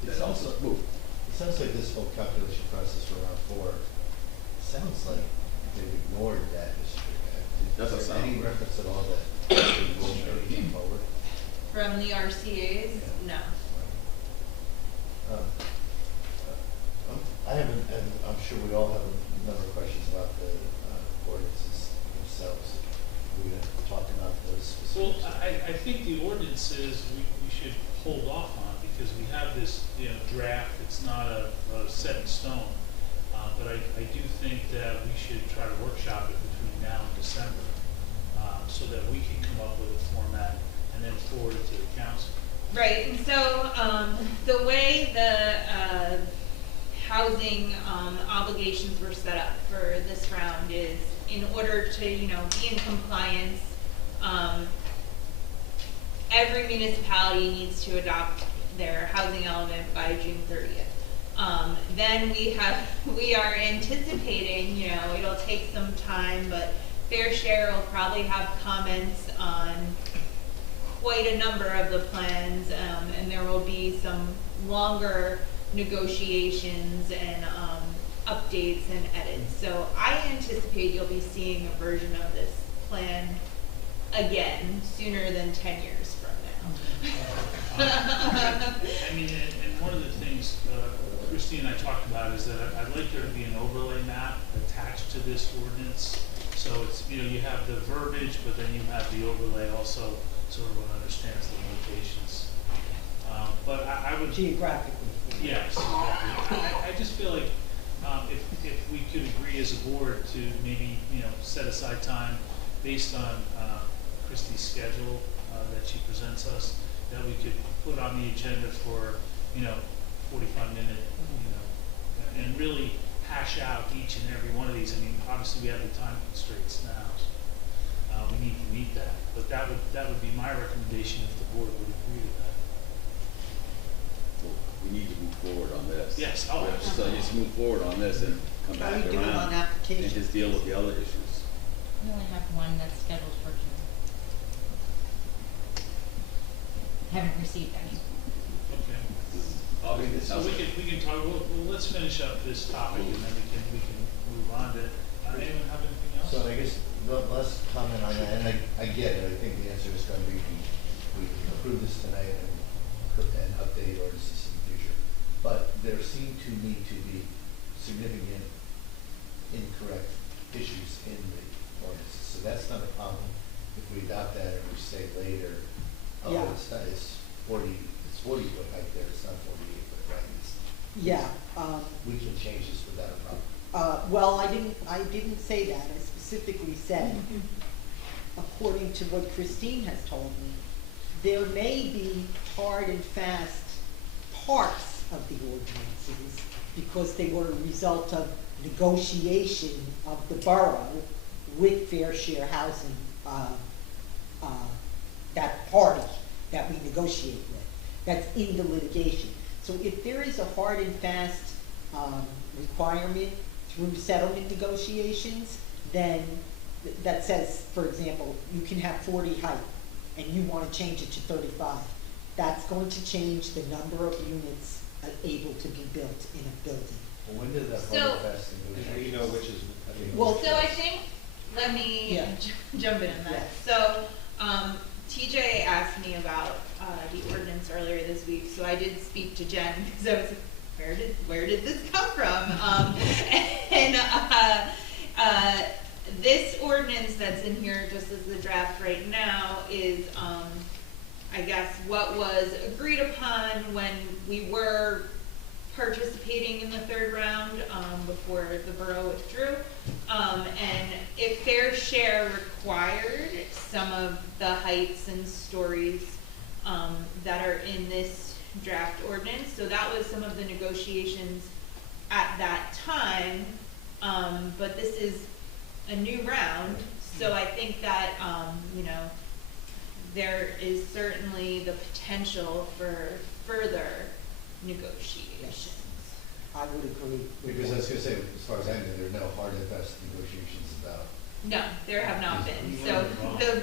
That's also, It sounds like this whole calculation process for round 4, sounds like they've ignored that history. That's Is a there any sound. reference at all that they will anything forward? For from the RCA's, no. I haven't, and I'm sure we all have a number of questions about the ordinances themselves. We're gonna talk about those Well, specifics. I think the ordinances, we should hold off on, because we have this, draft, it's not a set in stone. But I do think that we should try to workshop it between now and December, so that we can come up with a format and then forward it to the council. Right, and so, the way the, housing, obligations were set up for this round is in order to, be in compliance, every municipality needs to adopt their housing element by June 30th. Then we are anticipating, it'll take some time, but Fair Share will probably have comments on quite a number of the plans, and there will be some longer negotiations and, updates and edits. So I anticipate you'll be seeing a version of this plan again sooner than 10 years from now. I mean, and one of the things, Christie and I talked about is that I'd like there to be an overlay map attached to this ordinance. So it's, you have the verbiage, but then you have the overlay also, so everyone understands the limitations. But I would. Geographically. Yes, exactly. I just feel like, if we could agree as a board to maybe, set aside time based on, Christie's schedule, that she presents us, that we could put on the agenda for, 45-minute, and really hash out each and every one of these. I mean, obviously we have the time constraints now. We need to meet that, but that would be my recommendation if the board would agree to that. Well, we need to move forward on this. Yes, So just move forward on this and come How back are you doing around on and applications? just deal with the other issues. We only have one that's scheduled for June. Haven't received any. Okay. Obviously, So we can talk, well, let's finish up this topic and then we can move on to, anyone have anything else? So I guess, let's comment on that, and I get it, I think the answer is gonna be, we approve this tonight and update ordinances in the future. But there seem to need to be significant incorrect issues in the ordinances, so that's not a problem. If we adopt that and we say later, Yeah. it's 40 foot height there, it's not 48 foot, right? Yeah, We can change this without a problem. well, I didn't say that. I specifically said, according to what Christine has told me, there may be hard and fast parts of the ordinances because they were a result of negotiation of the borough with Fair Share Housing, that party that we negotiate with, that's in the litigation. So if there is a hard and fast requirement through settlement negotiations, then that says, for example, you can have 40 height and you want to change it to 35. That's going to change the number of units able to be built in a building. Well, when did that So- hard and fast How do you negotiation? know which is? Well, So I think, let me Yeah. jump in on that. Yeah. So, TJ asked me about, the ordinance earlier this week, so I did speak to Jen, because I was like, where did this come from? This ordinance that's in here, just as the draft right now, is, I guess, what was agreed upon when we were participating in the third round, before the borough withdrew. And if Fair Share required some of the heights and stories, that are in this draft ordinance, so that was some of the negotiations at that time. But this is a new round, so I think that, there is certainly the potential for further negotiations. I would agree. with Because I that. was gonna say, as far as I know, there are no hard and fast negotiations about. No, there have not been. So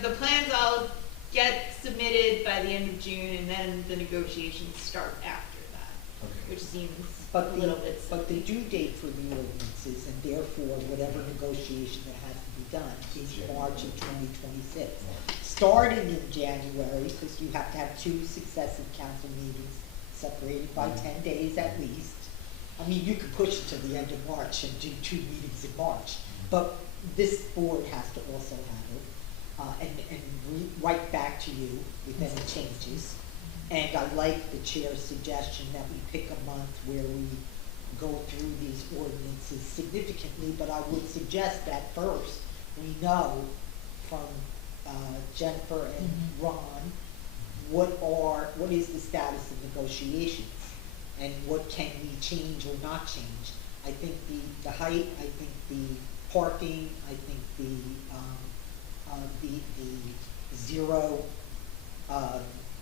the plans all get submitted by the end of June, and then the negotiations start after that, Okay. which seems a But little bit. but the due date for the ordinances, and therefore whatever negotiation that has to be done, is March of 2026. starting in January, because you have to have 2 successive council meetings separated by 10 days at least. I mean, you could push it to the end of March and do 2 meetings in March, but this board has to also have it, and write back to you with any changes. And I like the chair's suggestion that we pick a month where we go through these ordinances significantly, but I would suggest that first, we know from Jennifer and Ron, what is the status of negotiations? And what can we change or not change? I think the height, I think the parking, I think the 0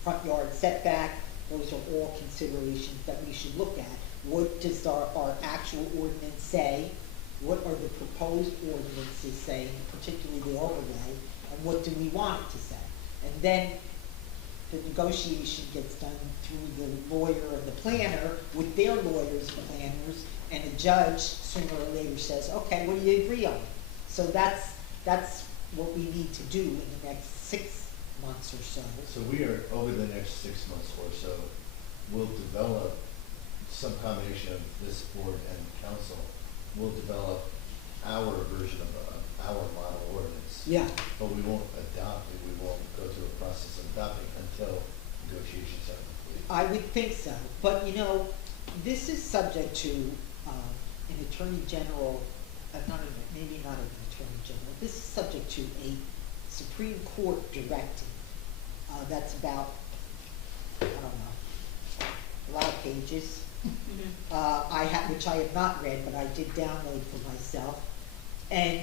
front yard setback, those are all considerations that we should look at. What does our actual ordinance say? What are the proposed ordinances saying, particularly the overlay, and what do we want it to say? And then the negotiation gets done through the lawyer and the planner with their lawyers and planners, and a judge sooner or later says, okay, what do you agree on? So that's what we need to do in the next 6 months or so. So we are, over the next 6 months or so, we'll develop some combination of this board and council, will develop our version of our model ordinance. Yeah. But we won't adopt it, we won't go through a process of adopting until negotiations are complete. I would think so, but you know, this is subject to an attorney general, maybe not an attorney general, this is subject to a Supreme Court directive that's about, I don't know, a lot of pages. Which I have not read, but I did download for myself. And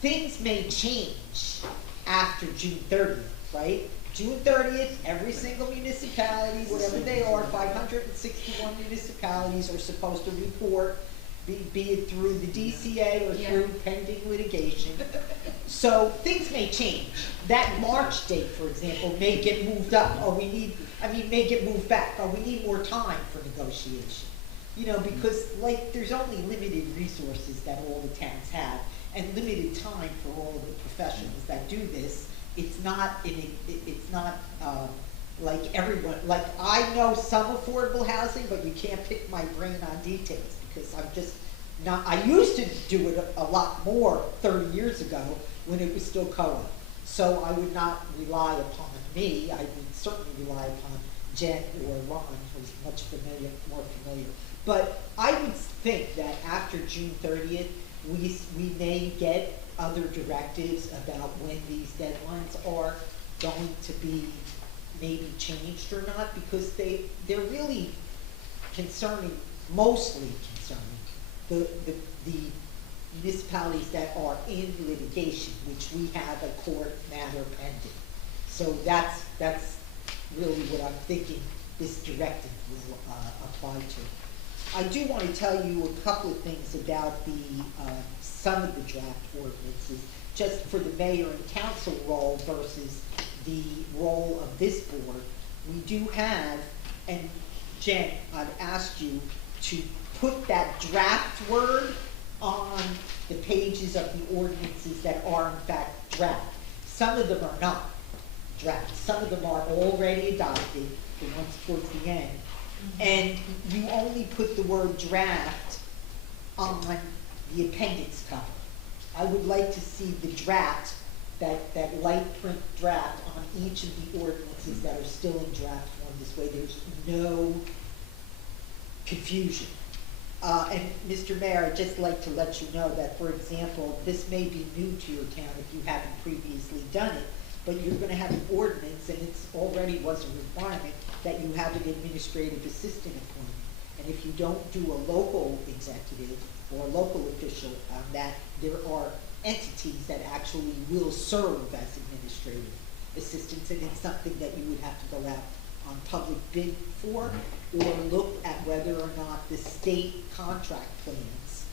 things may change after June 30th, right? June 30th, every single municipality, whatever they are, 561 municipalities are supposed to report, be it through the DCA or through pending litigation. So things may change. That March date, for example, may get moved up, or may get moved back, or we need more time for negotiation. You know, because there's only limited resources that all the towns have, and limited time for all of the professionals that do this. It's not like everyone, like I know some affordable housing, but you can't pick my brain on details because I'm just not, I used to do it a lot more 30 years ago when it was still co-op. So I would not rely upon me, I would certainly rely upon Jen or Ron, who's much more familiar. But I would think that after June 30th, we may get other directives about when these deadlines are going to be maybe changed or not, because they're really mostly concerning the municipalities that are in litigation, which we have a court matter pending. So that's really what I'm thinking this directive will apply to. I do want to tell you a couple of things about some of the draft ordinances, just for the mayor and council role versus the role of this board. We do have, and Jen, I've asked you to put that draft word on the pages of the ordinances that are in fact draft. Some of them are not draft. Some of them are already adopted, the ones towards the end. And you only put the word draft on the appendix cover. I would like to see the draft, that light print draft on each of the ordinances that are still in draft form. This way there's no confusion. And Mr. Mayor, I'd just like to let you know that, for example, this may be new to your town if you haven't previously done it, but you're going to have an ordinance, and it's already was a requirement, that you have an administrative assistant appointed. And if you don't do a local executive or a local official on that, there are entities that actually will serve as administrative assistants, and it's something that you would have to go out on public bid for, or look at whether or not the state contract plans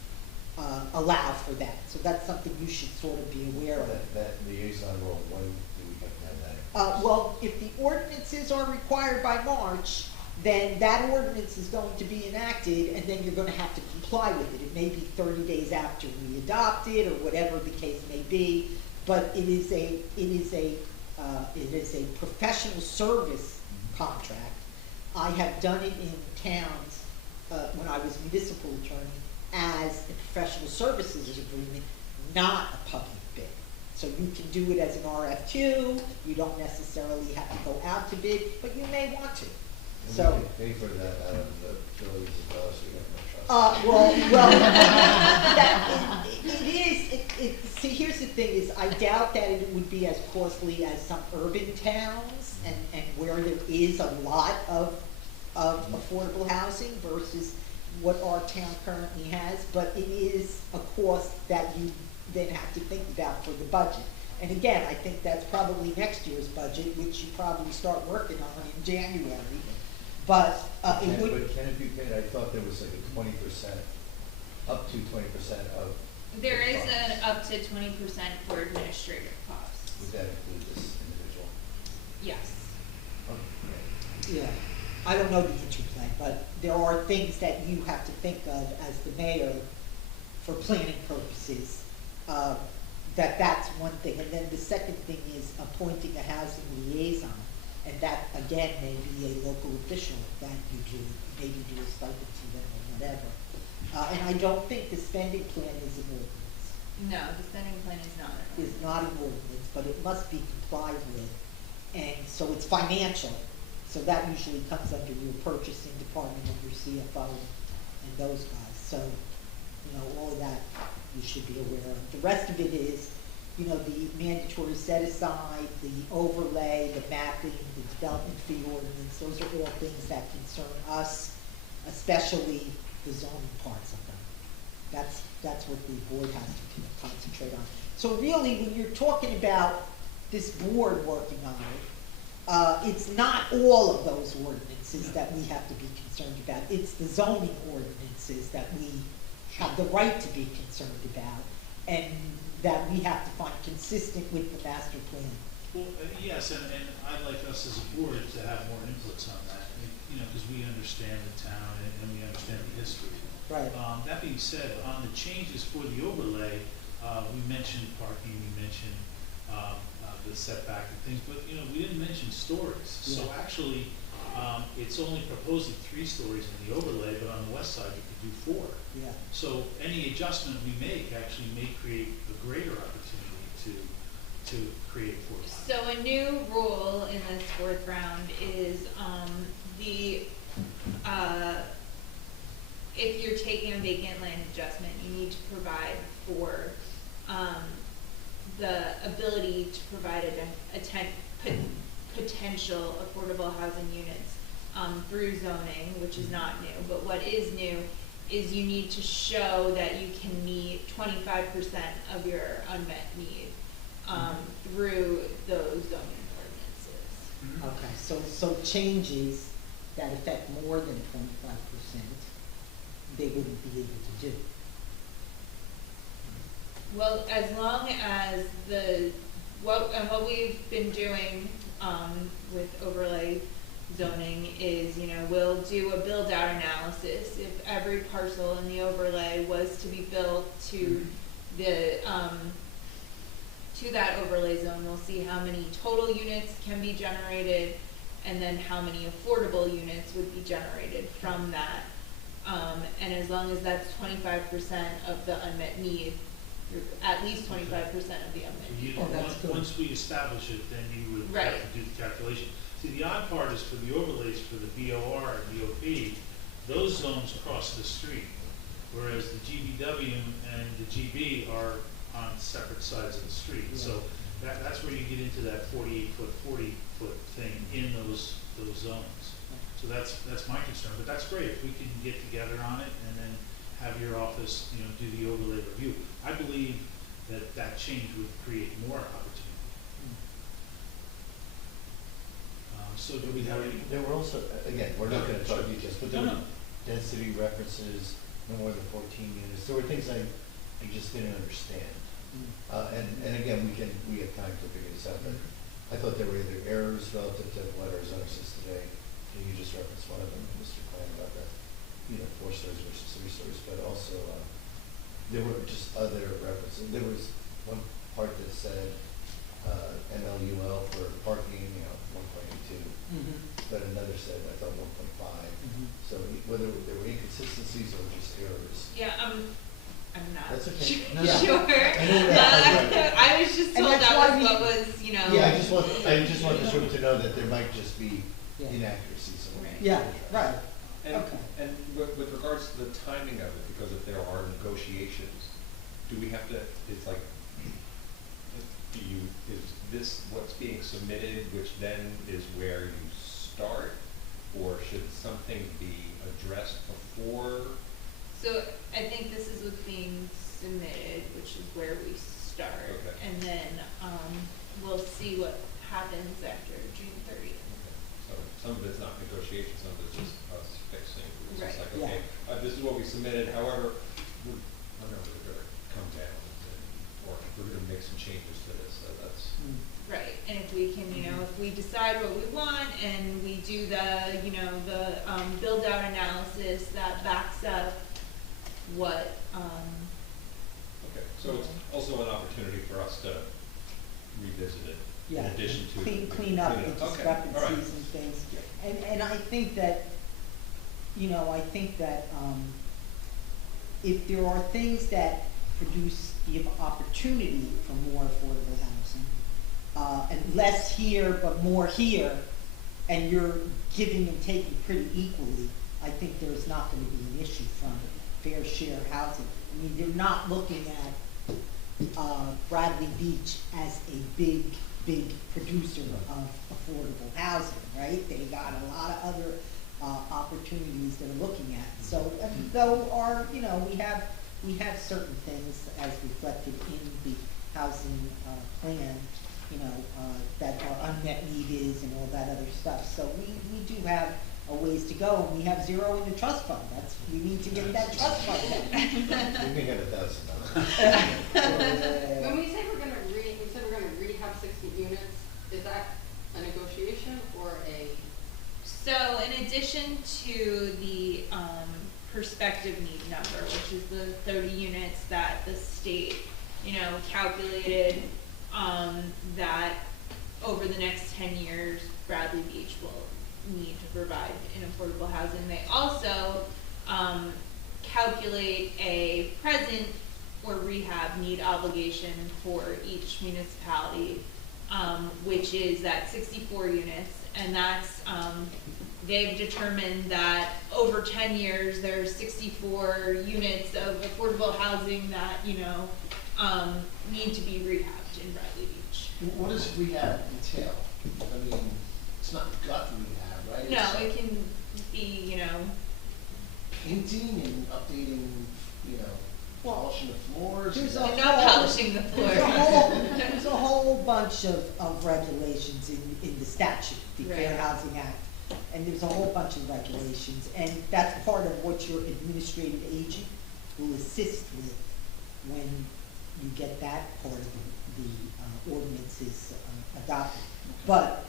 allow for that. So that's something you should sort of be aware of. That liaison role, when do we have to have that? Well, if the ordinances are required by March, then that ordinance is going to be enacted, and then you're going to have to comply with it. It may be 30 days after we adopt it, or whatever the case may be, but it is a it is a professional service contract. I have done it in towns, when I was municipal attorney, as a professional services agreement, not a public bid. So you can do it as an RFQ, you don't necessarily have to go out to bid, but you may want to. And So. we can pay for that out of the billions of dollars we have in the trust. See, here's the thing is, I doubt that it would be as costly as some urban towns and where there is a lot of affordable housing versus what our town currently has, but it is a cost that you then have to think about for the budget. And again, I think that's probably next year's budget, which you probably start working on in January. But it would. But can it be paid? I thought there was like a 20%, up to 20% of. There is the an costs. up to 20% for administrative costs. Would that include this individual? Yes. Okay. Yeah, I don't know the interplay, but there are things that you have to think of as the mayor for planning purposes. That's one thing, and then the second thing is appointing a housing liaison, and that again may be a local official that you do, maybe do a stipend to them or whatever. And I don't think the spending plan is an ordinance. No, the spending plan is not. Is not an ordinance, but it must be complied with, and so it's financial. So that usually comes under your purchasing department, under CFO and those guys. So, all of that you should be aware of. The rest of it is, the mandatory set aside, the overlay, the mapping, the development fee ordinance. Those are all things that concern us, especially the zoning parts of them. That's what the board has to concentrate on. So really, when you're talking about this board working on it, it's not all of those ordinances that we have to be concerned about. It's the zoning ordinances that we have the right to be concerned about, and that we have to find consistent with the master plan. Well, yes, and I'd like us as a board to have more inputs on that, because we understand the town and we understand the history. Right. That being said, on the changes for the overlay, we mentioned parking, we mentioned the setback and things, but we didn't mention stories. So Yeah. actually, it's only proposing 3 stories in the overlay, but on the west side you could do 4. Yeah. So any adjustment we make actually may create a greater opportunity to create 4 lots. So a new rule in this 4th round is if you're taking a vacant land adjustment, you need to provide for the ability to provide potential affordable housing units through zoning, which is not new. But what is new is you need to show that you can meet 25% of your unmet need through those zoning ordinances. Okay, so changes that affect more than 25%, they wouldn't be able to do. Well, as long as what we've been doing with overlay zoning is, we'll do a build out analysis. If every parcel in the overlay was to be built to that overlay zone, we'll see how many total units can be generated, and then how many affordable units would be generated from that. And as long as that's 25% of the unmet need, at least 25% of the unmet need. Once we establish it, then you would Right. have to do the calculation. See, the odd part is for the overlays for the BOR and BOP, those zones cross the street, whereas the GBW and the GB are on separate sides of the street. Yeah. So that's where you get into that 48-foot, 40-foot thing in those zones. So that's my concern, but that's great if we can get together on it and then have your office, do the overlay review. I believe that change would create more opportunity. So do we have any? There were also, again, we're not gonna talk details, but there No, were no. density references, no more than 14 units. There were things I just didn't understand. And again, we have time to figure this out, but I thought there were either errors relative to what our zone says today, and you just referenced one of them, Mr. Klein, about the, 4 stories versus 3 stories, but also, there were just other references. There was one part that said, MLUL for parking, 1.82. Mhm. But another said, I thought 1.5. Mhm. So whether there were inconsistencies or just errors. Yeah, I'm not That's okay. sure. No, no. I know that. I was just And told that's that why was we- what was, Yeah, I just want this room to know that there might just be Yeah. inaccuracies. Right. Yeah, right. And, Okay. and with regards to the timing of it, because if there are negotiations, do we have to, it's like, is this what's being submitted, which then is where you start? Or should something be addressed before? So I think this is what's being submitted, which is where we start. Okay. And then, we'll see what happens after June 30th. So some of it's not negotiation, some of it's just us fixing. It's just Right. like, okay, this is what we submitted, however, we're gonna come down or we're gonna make some changes to this, so that's. Mm. Right, and if we can, if we decide what we want and we do the, the, build out analysis that backs up what, Okay, so it's also an opportunity for us to revisit it in Yeah, addition to. clean up the Okay, all right. discrepancies and things. And I think that, if there are things that give opportunity for more affordable housing, and less here but more here, and you're giving and taking pretty equally, I think there's not gonna be an issue from fair share housing. I mean, they're not looking at Bradley Beach as a big producer of affordable housing, right? They got a lot of other opportunities they're looking at. So, though we have certain things as reflected in the housing plan, that our unmet need is and all that other stuff. So we do have a ways to go, and we have zero in the trust fund. We need to get that trust fund down. We may have $1,000. When we say we're gonna rehab 60 units, is that a negotiation or a? So in addition to the, prospective need number, which is the 30 units that the state, calculated, that over the next 10 years, Bradley Beach will need to provide in affordable housing. They also, calculate a present or rehab need obligation for each municipality, which is at 64 units, and that's, they've determined that over 10 years, there's 64 units of affordable housing that, need to be rehabbed in Bradley Beach. What does rehab entail? I mean, it's not gut rehab, right? No, it can be, Painting and updating, polishing the floors. There's no a polishing the floor. There's a whole bunch of regulations in the statute, the Fair Right. Housing Act. And there's a whole bunch of regulations, and that's part of what your administrative agent will assist with when you get that part of the ordinances adopted. But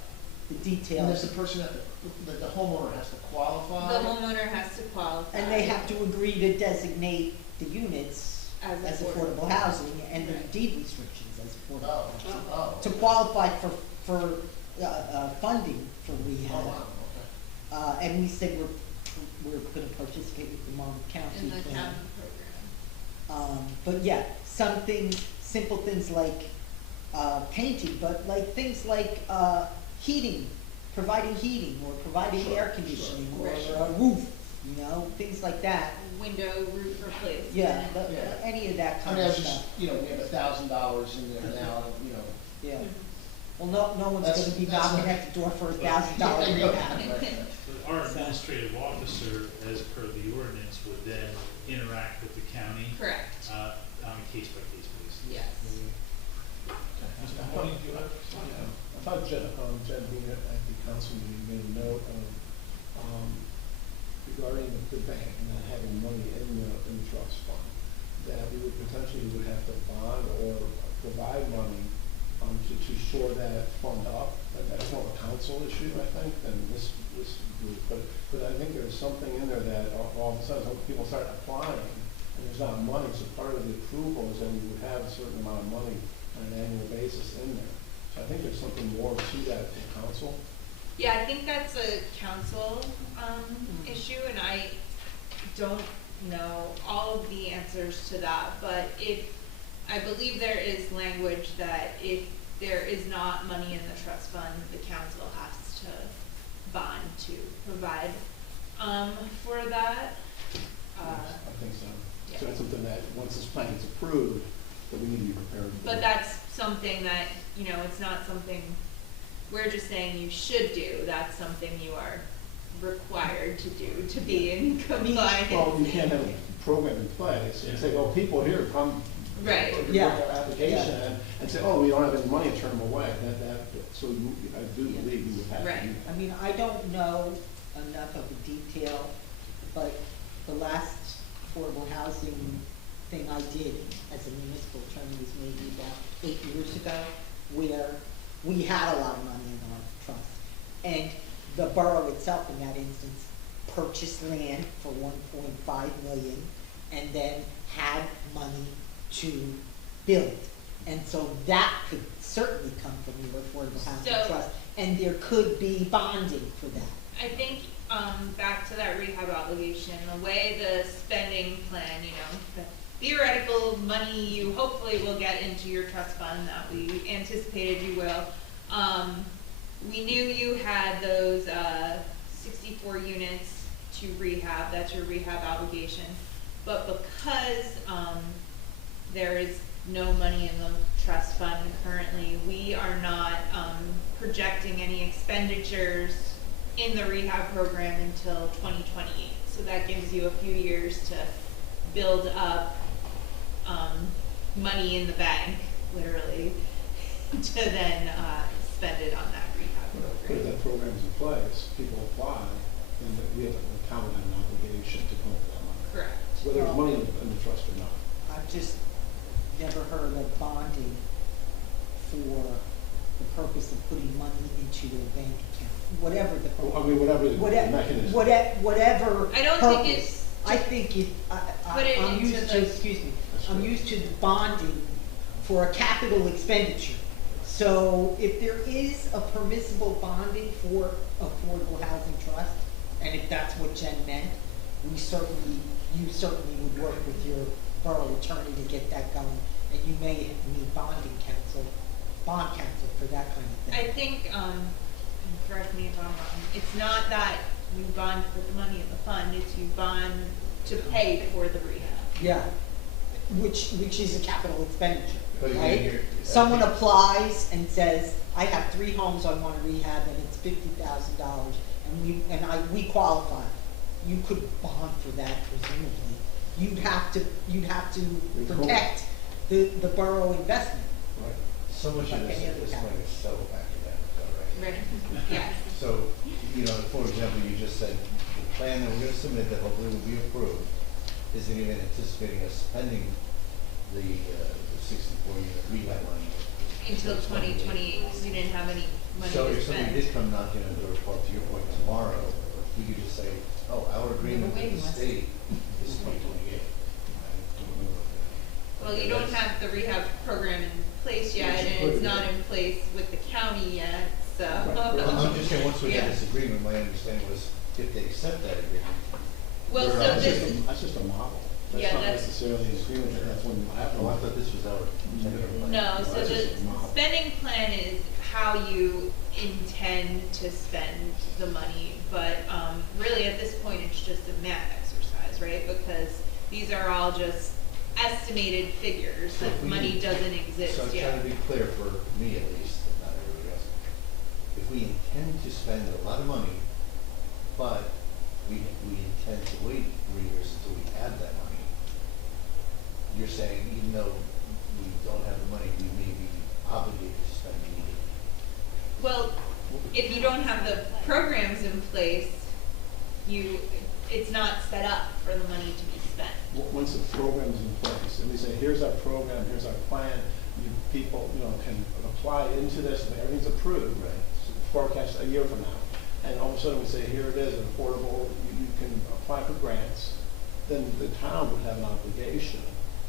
the And details, does the person the homeowner has to qualify? The homeowner has to qualify. and they have to agree to designate the units As as affordable. affordable housing and the Right. deed restrictions as affordable Oh, housing. oh. To qualify for funding for Oh, rehab. wow, okay. And we said we're gonna participate with the Monmouth County In the plan. county program. But yeah, some things, simple things like, painting, but like things like, heating, providing heating, or providing Sure, air conditioning, sure, or of course. a roof, things like that. Window roof replacement. Yeah, Yeah. any of that I kind mean, I of was just, stuff, we have $1,000 in there now, yeah. Mhm. Well, no one's That's- gonna be that's knocking not- at the door for Yeah, $1,000 I know. rehab. Right. But our administrative officer, as per the ordinance, would then interact with the county, Correct, on a case-by-case basis. yes. Mr. Mahoney, do you have? I thought Jen being at the council meeting made a note of, regarding the bank not having money in the trust fund, that we would potentially have to bond or provide money, to shore that fund up. And that's more of a council issue, I think, than this group. But I think there's something in there that all of a sudden, people start applying, and there's not money, so part of the approval is that we would have a certain amount of money on an annual basis in there. So I think there's something more to that in council. Yeah, I think that's a council, issue, and I don't know all of the answers to that, but I believe there is language that if there is not money in the trust fund, the council has to bond to provide, for that. I think so. yeah. So it's something that, once this plan is approved, that we need to be prepared for. But that's something that, it's not something we're just saying you should do, that's something you are required to do to be in compliance. Well, you can't have a program in place and say, well, people here come. Right. Yeah. Their application and say, oh, we don't have any money, and turn them away. So I do believe you would have to Right. do that. I mean, I don't know enough of the detail, but the last affordable housing thing I did as a municipal attorney was maybe about 8 years ago, where we had a lot of money in our trust. And the borough itself, in that instance, purchased land for $1.5 million and then had money to build. And so that could certainly come from your affordable housing So- trust, and there could be bonding for that. I think, back to that rehab obligation, the way the spending plan, the theoretical money you hopefully will get into your trust fund that we anticipated you will, we knew you had those, 64 units to rehab, that's your rehab obligation. But because, there is no money in the trust fund currently, we are not, projecting any expenditures in the rehab program until 2028. So that gives you a few years to build up, money in the bank, literally, to then, spend it on that rehab But if program. that program's in place, people apply, then we have, the town would have an obligation to come up with that money. Correct. Whether there's money in the trust or not. I've just never heard of bonding for the purpose of putting money into a bank account, whatever the I purpose. mean, whatever the Whatever, mechanism. whatever I don't think purpose. it's- I think it, Put it I'm into used the- to, excuse me, That's I'm right. used to bonding for a capital expenditure. So if there is a permissible bonding for affordable housing trust, and if that's what Jen meant, you certainly would work with your borough attorney to get that going, and you may need bond counsel for that kind of I thing. think, and correct me if I'm wrong, it's not that you bond for the money in the fund, it's you bond to pay for the rehab. Yeah, which is a capital expenditure, But again, right? you're- Someone applies and says, I have 3 homes I want to rehab and it's $50,000 and we qualify. You could bond for that presumably. You'd have to protect the borough investment. Right. So much of Like this any at other this town. point is so academic, though, right? Right, yes. So, for example, you just said, the plan that we're gonna submit that hopefully will be approved, isn't even anticipating us spending the 64 unit rehab money. Until 2028, because you didn't have any money So to if somebody spend. did come knocking on the door, Paul, to your point, tomorrow, we could just say, oh, our agreement with waiting the list. state is 2028. Well, you don't have the rehab program in place yet, should and put it's it not in. in place with the county yet, so. Right. Well, I'm just saying, once we Yeah. had this agreement, my understanding was if they accept that agreement. Well, we're so out. this, That's just a model. Yeah, That's not that's- necessarily an agreement, that that's when you have. Oh, I thought this was our tentative plan. no, so That's the just a model. spending plan is how you intend to spend the money, but, really at this point, it's just a math exercise, right? Because these are all just estimated figures, So if that we- money doesn't exist So I'm yet. trying to be clear for me at least, and not everybody else. If we intend to spend a lot of money, but we intend to wait 3 years until we have that money, you're saying even though we don't have the money, we may be obligated to spend immediately. Well, if you don't have the programs in place, it's not set up for the money to be spent. Once the program's in place, and we say, here's our program, here's our plan, people, can apply into this, and everything's approved. Right. Forecast a year from now, and all of a sudden we say, here it is, an affordable, you can apply for grants, then the town would have an obligation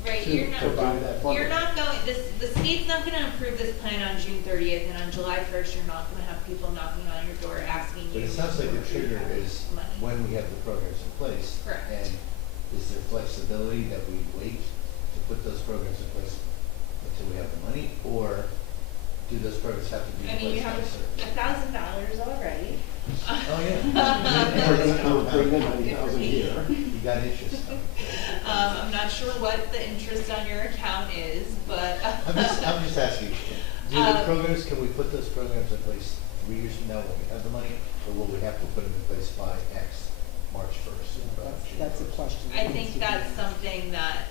Right, to you're not, provide that funding. you're not going, the state's not gonna approve this plan on June 30th, and on July 1st, you're not gonna have people knocking on your door asking But you. it sounds like the for trigger is money. when we have the programs in place. Correct. And is there flexibility that we wait to put those programs in place until we have the money? Or do those programs have to be in I mean, you place by have a certain date? $1,000 already. Oh, yeah. We're bringing in 90,000 a year. You got interest. I'm not sure what the interest on your account is, but. I'm just asking, do the Um, programs, can we put those programs in place 3 years from now when we have the money? Or will we have to put them in place by X, March 1st? That's a question. I think that's something that,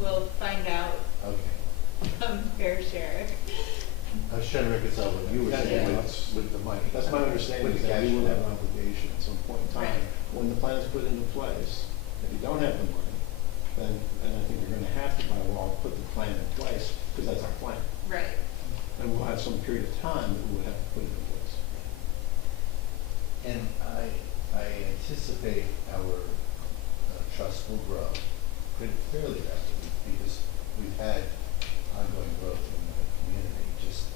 we'll find out Okay. from Fair Share. I was trying to reconcile what you were saying Yeah. with the money. That's my understanding, With is the that cash we will flow. have an obligation at some point in time. Right. When the plan is put into place, if you don't have the money, then, and I think you're gonna have to by law put the plan in place, because that's our plan. Right. And we'll have some period of time that we will have to put it in place. And I anticipate our trust will grow pretty fairly rapidly because we've had ongoing growth in the community, just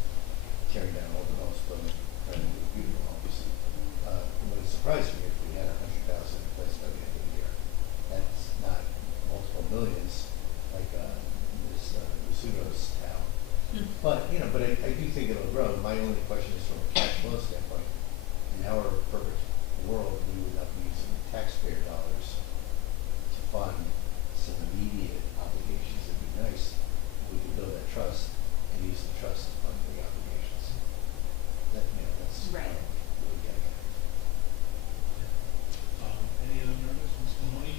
tearing down old homes, building brand new beautiful homes. It would surprise me if we had 100,000 in place by the end of the year. That's not multiple millions like this Lusudo's town. But, you know, but I do think it'll grow. My only question is from a cash flow standpoint. In our perfect world, we would not be using taxpayer dollars to fund some immediate obligations. It'd be nice if we could build that trust and use the trust to fund the obligations. That, you know, that's Right. what we're getting at. Any other members, Ms. Mahoney?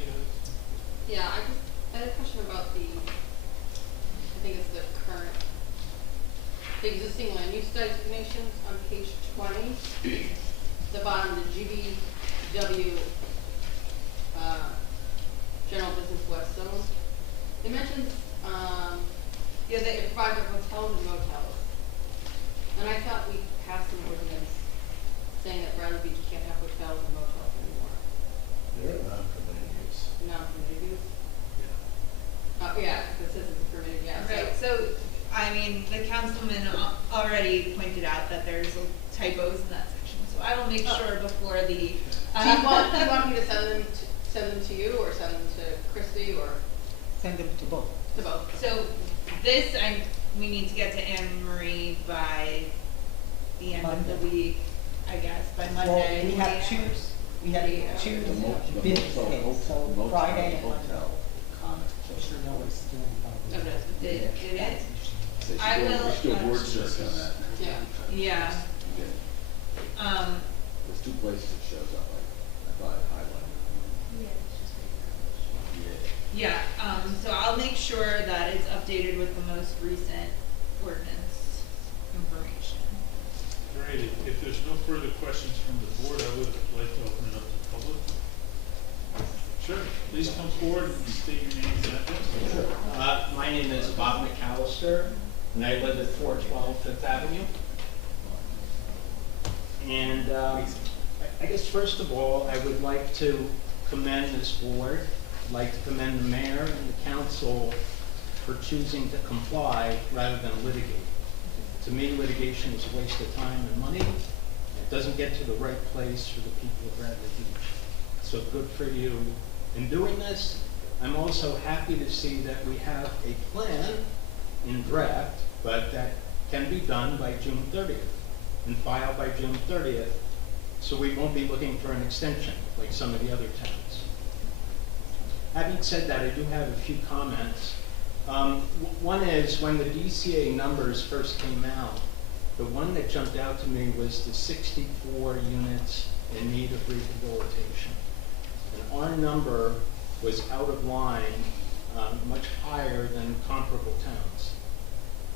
Yeah, I had a question about I think it's the existing land use designations on page 20. The bottom, the GBW, General Business West Zone. It mentions, it provides for hotels and motels. And I thought we passed an ordinance saying that Bradley Beach can't have hotels and motels anymore. They're non-permitted use. Non-permitted use? Yeah, it says it's permitted, yeah. Right, so, I mean, the councilman already pointed out that there's typos in that section, so I will make sure before the. Do you want me to send them to you, or send them to Christie, or Send them to both. to both? So, this, we need to get to Anne Marie by the end of the Monday. week, I guess, by Well, Monday. we have 48 two, hours. we have two The bids motel, scheduled, so motel, Friday and Monday. hotel. Commissioner Noah's doing Oh, about does- did it? They should I do a- will, they should do a word search on that. Yeah. Yeah, Yeah. There's two places it shows up, I thought I highlighted. Yeah. yeah, so I'll make sure that it's updated with the most recent ordinance information. All right, if there's no further questions from the board, I would like to open it up to the public. Sure, please come forward and state your name and address. My name is Bob McAllister, and I live at 412 Fifth Avenue. And I guess first of all, I would like to commend this board. I'd like to commend the mayor and the council for choosing to comply rather than litigate. To me, litigation is a waste of time and money. It doesn't get to the right place for the people of Bradley Beach. So good for you in doing this. I'm also happy to see that we have a plan in draft, but that can be done by June 30th and filed by June 30th, so we won't be looking for an extension like some of the other towns. Having said that, I do have a few comments. One is, when the DCA numbers first came out, the one that jumped out to me was the 64 units in need of rehabilitation. And our number was out of line, much higher than comparable towns.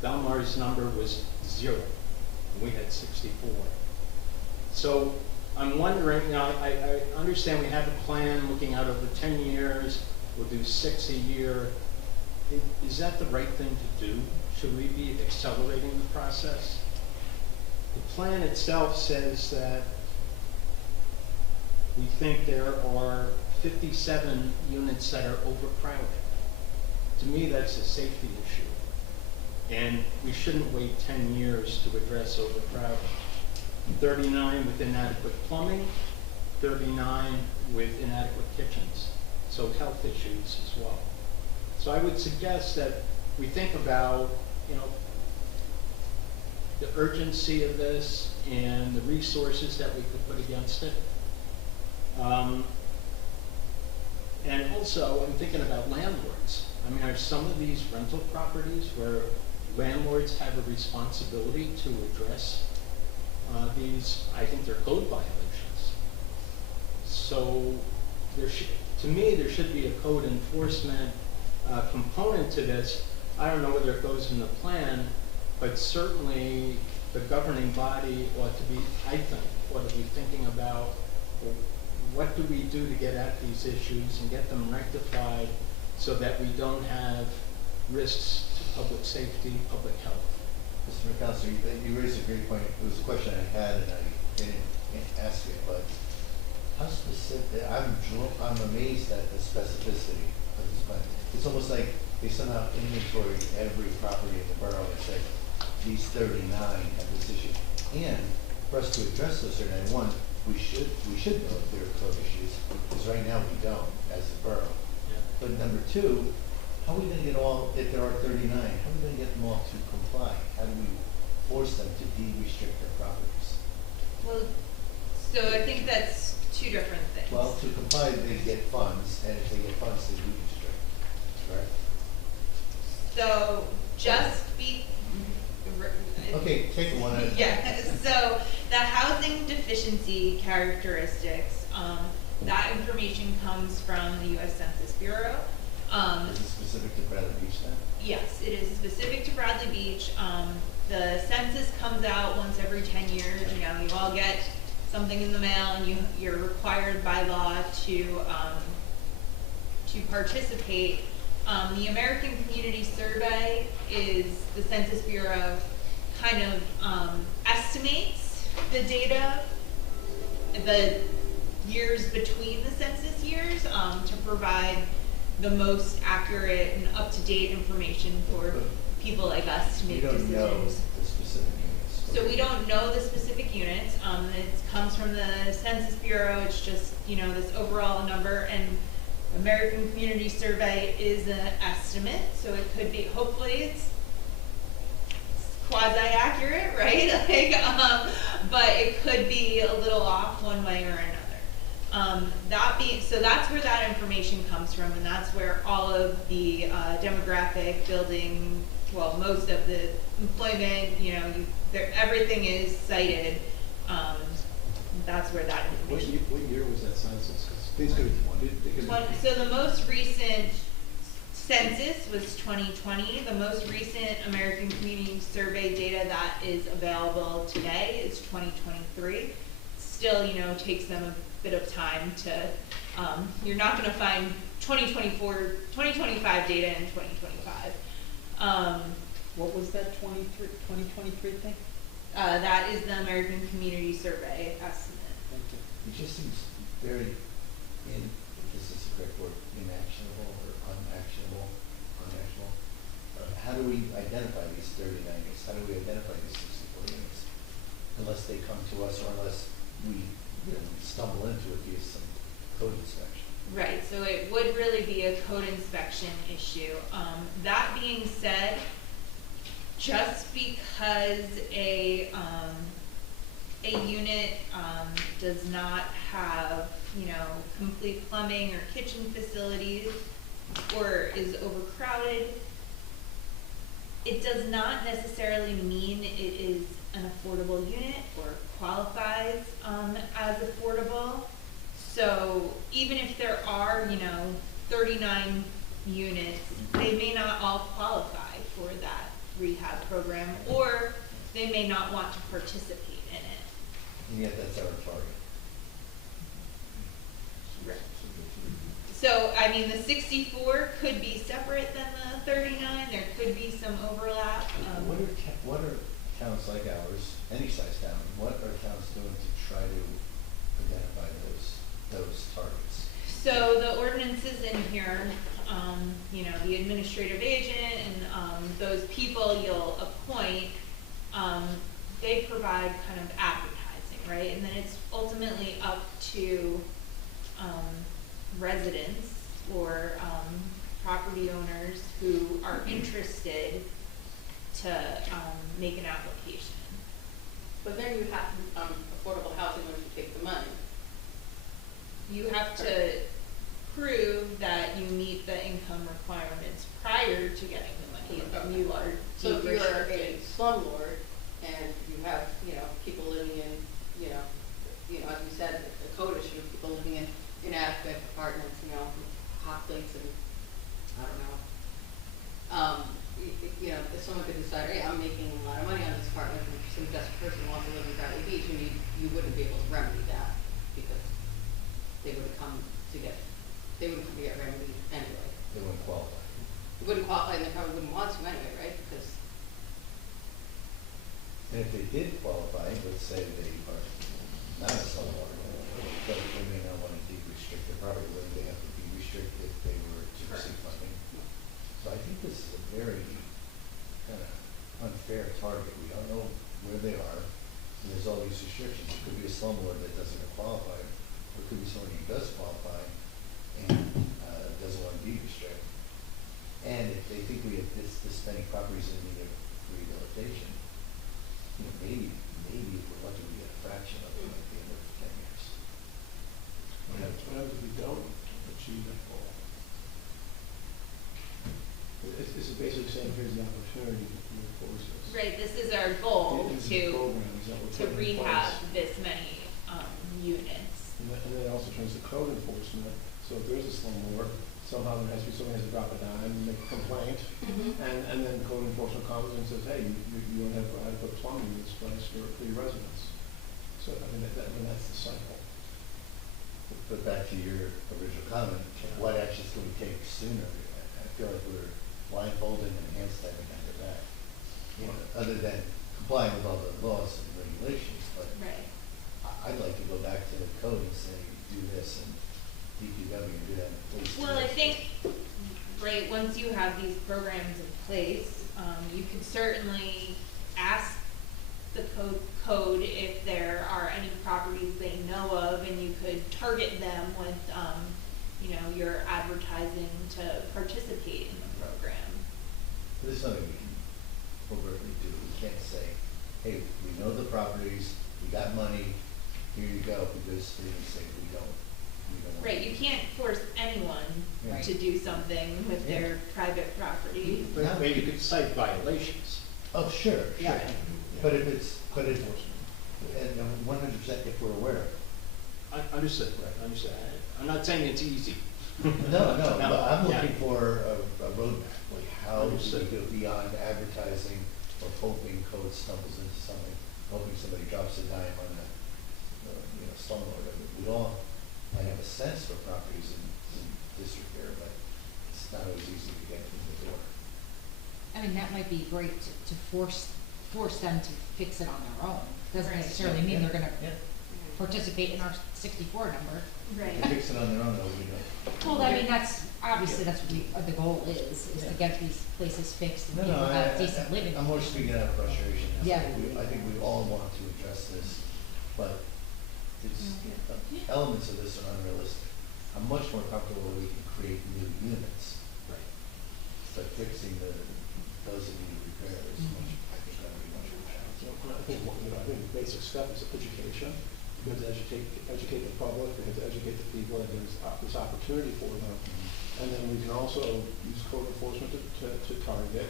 Belmar's number was 0, and we had 64. So I'm wondering, now I understand we have a plan looking out over 10 years, we'll do 6 a year. Is that the right thing to do? Should we be accelerating the process? The plan itself says that we think there are 57 units that are overcrowded. to me, that's a safety issue. And we shouldn't wait 10 years to address overcrowding. 39 with inadequate plumbing, 39 with inadequate kitchens. So health issues as well. So I would suggest that we think about, you know, the urgency of this and the resources that we could put against it. And also, I'm thinking about landlords. I mean, are some of these rental properties where landlords have a responsibility to address these, I think they're code violations. So there should, to me, there should be a code enforcement component to this. I don't know whether it goes in the plan, but certainly the governing body ought to be, I think, ought to be thinking about, well, what do we do to get at these issues and get them rectified so that we don't have risks to public safety, public health. Mr. McAllister, you raised a great point. It was a question I had and I didn't ask it, but how specific, I'm amazed at the specificity of this plan. It's almost like they somehow inventory every property in the borough and said, these 39 have this issue. And for us to address those 39, one, we should know if there are code issues, because right now we don't as a borough. Yeah. But number two, how are we going to get all, if there are 39, how are we going to get them all to comply? How do we force them to de-restrict their properties? Well, so I think that's two different things. Well, to comply, they get funds, and if they get funds, they de-restrict, correct? So just be. Okay, take it one at a time. Yeah, so the housing deficiency characteristics, that information comes from the US Census Bureau. Is it specific to Bradley Beach then? Yes, it is specific to Bradley Beach. The census comes out once every 10 years. You know, you all get something in the mail, and you're required by law to participate. The American Community Survey is the Census Bureau kind of estimates the data, the years between the census years, to provide the most accurate and up-to-date information for people like us to make decisions. We don't know the specific units. So we don't know the specific units. It comes from the Census Bureau. It's just, you know, this overall number, and American Community Survey is an estimate, so it could be, hopefully it's quasi-accurate, right? But it could be a little off one way or another. So that's where that information comes from, and that's where all of the demographic, building, well, most of the employment, you know, everything is cited. That's where that information. What year was that census? 'Cause things could be So the most recent census was 2020. The most recent American Community Survey data that is available today is 2023. Still, you know, takes them a bit of time to, you're not going to find 2025 data in 2025. What was that 2023 thing? That is the American Community Survey estimate. Thank you. It just seems very, if this is the correct word, inactionable or unactionable. How do we identify these 39 units? How do we identify these 64 units? Unless they come to us or unless we, you know, stumble into it via some code inspection. Right, so it would really be a code inspection issue. That being said, just because a unit does not have, you know, complete plumbing or kitchen facilities or is overcrowded, it does not necessarily mean it is an affordable unit or qualifies as affordable. So even if there are, you know, 39 units, they may not all qualify for that rehab program, or they may not want to participate in it. And yet that's our target. Right. So, I mean, the 64 could be separate than the 39. There could be some overlap. What are towns like ours, any size town, what are towns doing to try to identify those targets? So the ordinances in here the administrative agent and, those people you'll appoint, they provide kind of advertising, right? And then it's ultimately up to, residents or, property owners who are interested to, make an application. But then you have, affordable housing when you take the money. You have to prove that you meet the income requirements prior to getting the money, and then you are So if you're a restricted. slumlord and you have, people living in, as you said, the code issue, people living in inadequate apartments, hot plates and, I don't know. If someone could decide, hey, I'm making a lot of money on this apartment, and some desperate person wants to live in Bradley Beach, and you wouldn't be able to remedy that because they wouldn't come to get remedied anyway. They wouldn't qualify. They wouldn't qualify, and they probably wouldn't want to anyway, right? Because And if they did qualify, let's say they are not a slumlord, but they may not want to de-restrict their property, whether they have to be restricted if they were to receive funding. So I think this is a very kind of unfair target. We don't know where they are, and there's all these restrictions. It could be a slumlord that doesn't qualify, or it could be somebody who does qualify and doesn't want to de-restrict. And if they think we have this many properties in need of rehabilitation, maybe if we're lucky, we get a fraction of them at the end of 10 years. What happens if we don't achieve that goal? It's basically saying, here's the opportunity to enforce this. Right, this is our goal This is the to, programs that we're to putting in rehab place. this many, units. And then it also turns to code enforcement. So if there's a slumlord, somehow somebody has to drop a dime, make a complaint, and then code enforcement comes and says, hey, you don't have adequate plumbing in this place for your residents. So, that's the cycle. But back to your original comment, what actions can we take sooner? I feel like we're blindfolded and hand-stabbing at their back. Other than complying with all the laws and regulations, but Right. I'd like to go back to the code and say, do this, and DPW do that, and police do Well, I this. think, right, once you have these programs in place, you could certainly ask the code if there are any properties they know of, and you could target them with, your advertising to participate in the program. But there's nothing we can overtly do. We can't say, hey, we know the properties, we got money, here you go, because they're gonna say, we don't. Right, you can't force anyone Yeah. to do something with Yeah. their private property. But maybe you could cite violations. Oh, sure, sure. Yeah. But if it's, and 100% if we're aware of it. I understood. I'm not saying it's easy. No, but I'm Yeah. looking for a roadmap, like how do we Understood. go beyond advertising or hoping code stumbles into something, hoping somebody drops a dime on a, slumlord. We all might have a sense for properties in disrepair, but it's not always easy to get in the door. I mean, that might be great to force them to fix it on their own. Doesn't Right. necessarily mean they're gonna Yeah. participate in our 64 number. Right. They fix it on their own, though, we don't. Well, I mean, that's what the goal is to get these places fixed and people have decent living. I'm more speaking out of frustration. Yeah. I think we all want to address this, but it's, elements of this are unrealistic. I'm much more comfortable that we can create new units. Right. So fixing those that need repair is much, I think that would be much more challenging. I think the basic step is education. You have to educate the public, you have to educate the people that there's this opportunity for them. And then we can also use code enforcement to target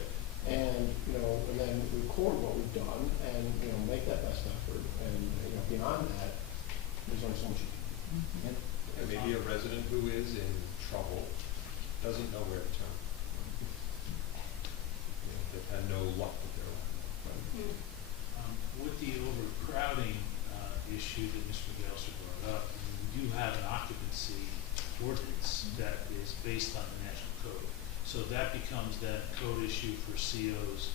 and, and then record what we've done and, make that best effort. And, beyond that, there's only so much you can do. And maybe a resident who is in trouble doesn't know where to turn. They've had no luck with their life. With the overcrowding issue that Mr. Gelser brought up, we do have an occupancy ordinance that is based on the national code. So that becomes that code issue for COs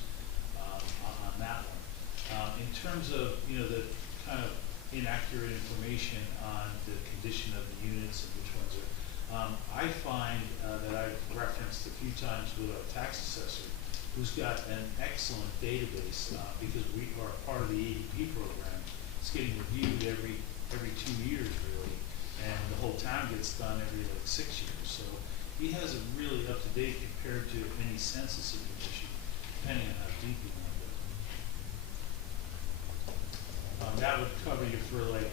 on that one. In terms of, the kind of inaccurate information on the condition of the units and which ones are I find that I've referenced a few times with our tax assessor, who's got an excellent database, because we are part of the ADP program. It's getting reviewed every 2 years, really, and the whole town gets done every like 6 years. So he has it really up to date compared to any census information, depending on how deep you want to go. That would cover you for like,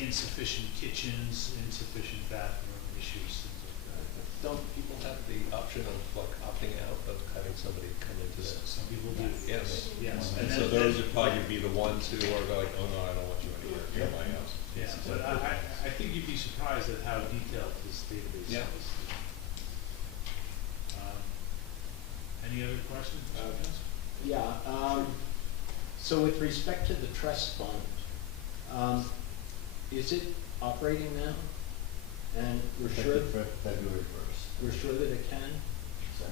insufficient kitchens, insufficient bathroom issues, things like that. Don't people have the option of like opting out of having somebody come into this? Some people do. Yes. Yes. And so those would probably be the ones who are like, oh no, I don't want you anywhere near my house. Yeah, but I think you'd be surprised at how detailed this database Yeah. is. Any other questions? Yeah, so with respect to the trust fund, is it operating now? And we're sure, Effective February 1st. we're sure that it can? Sorry.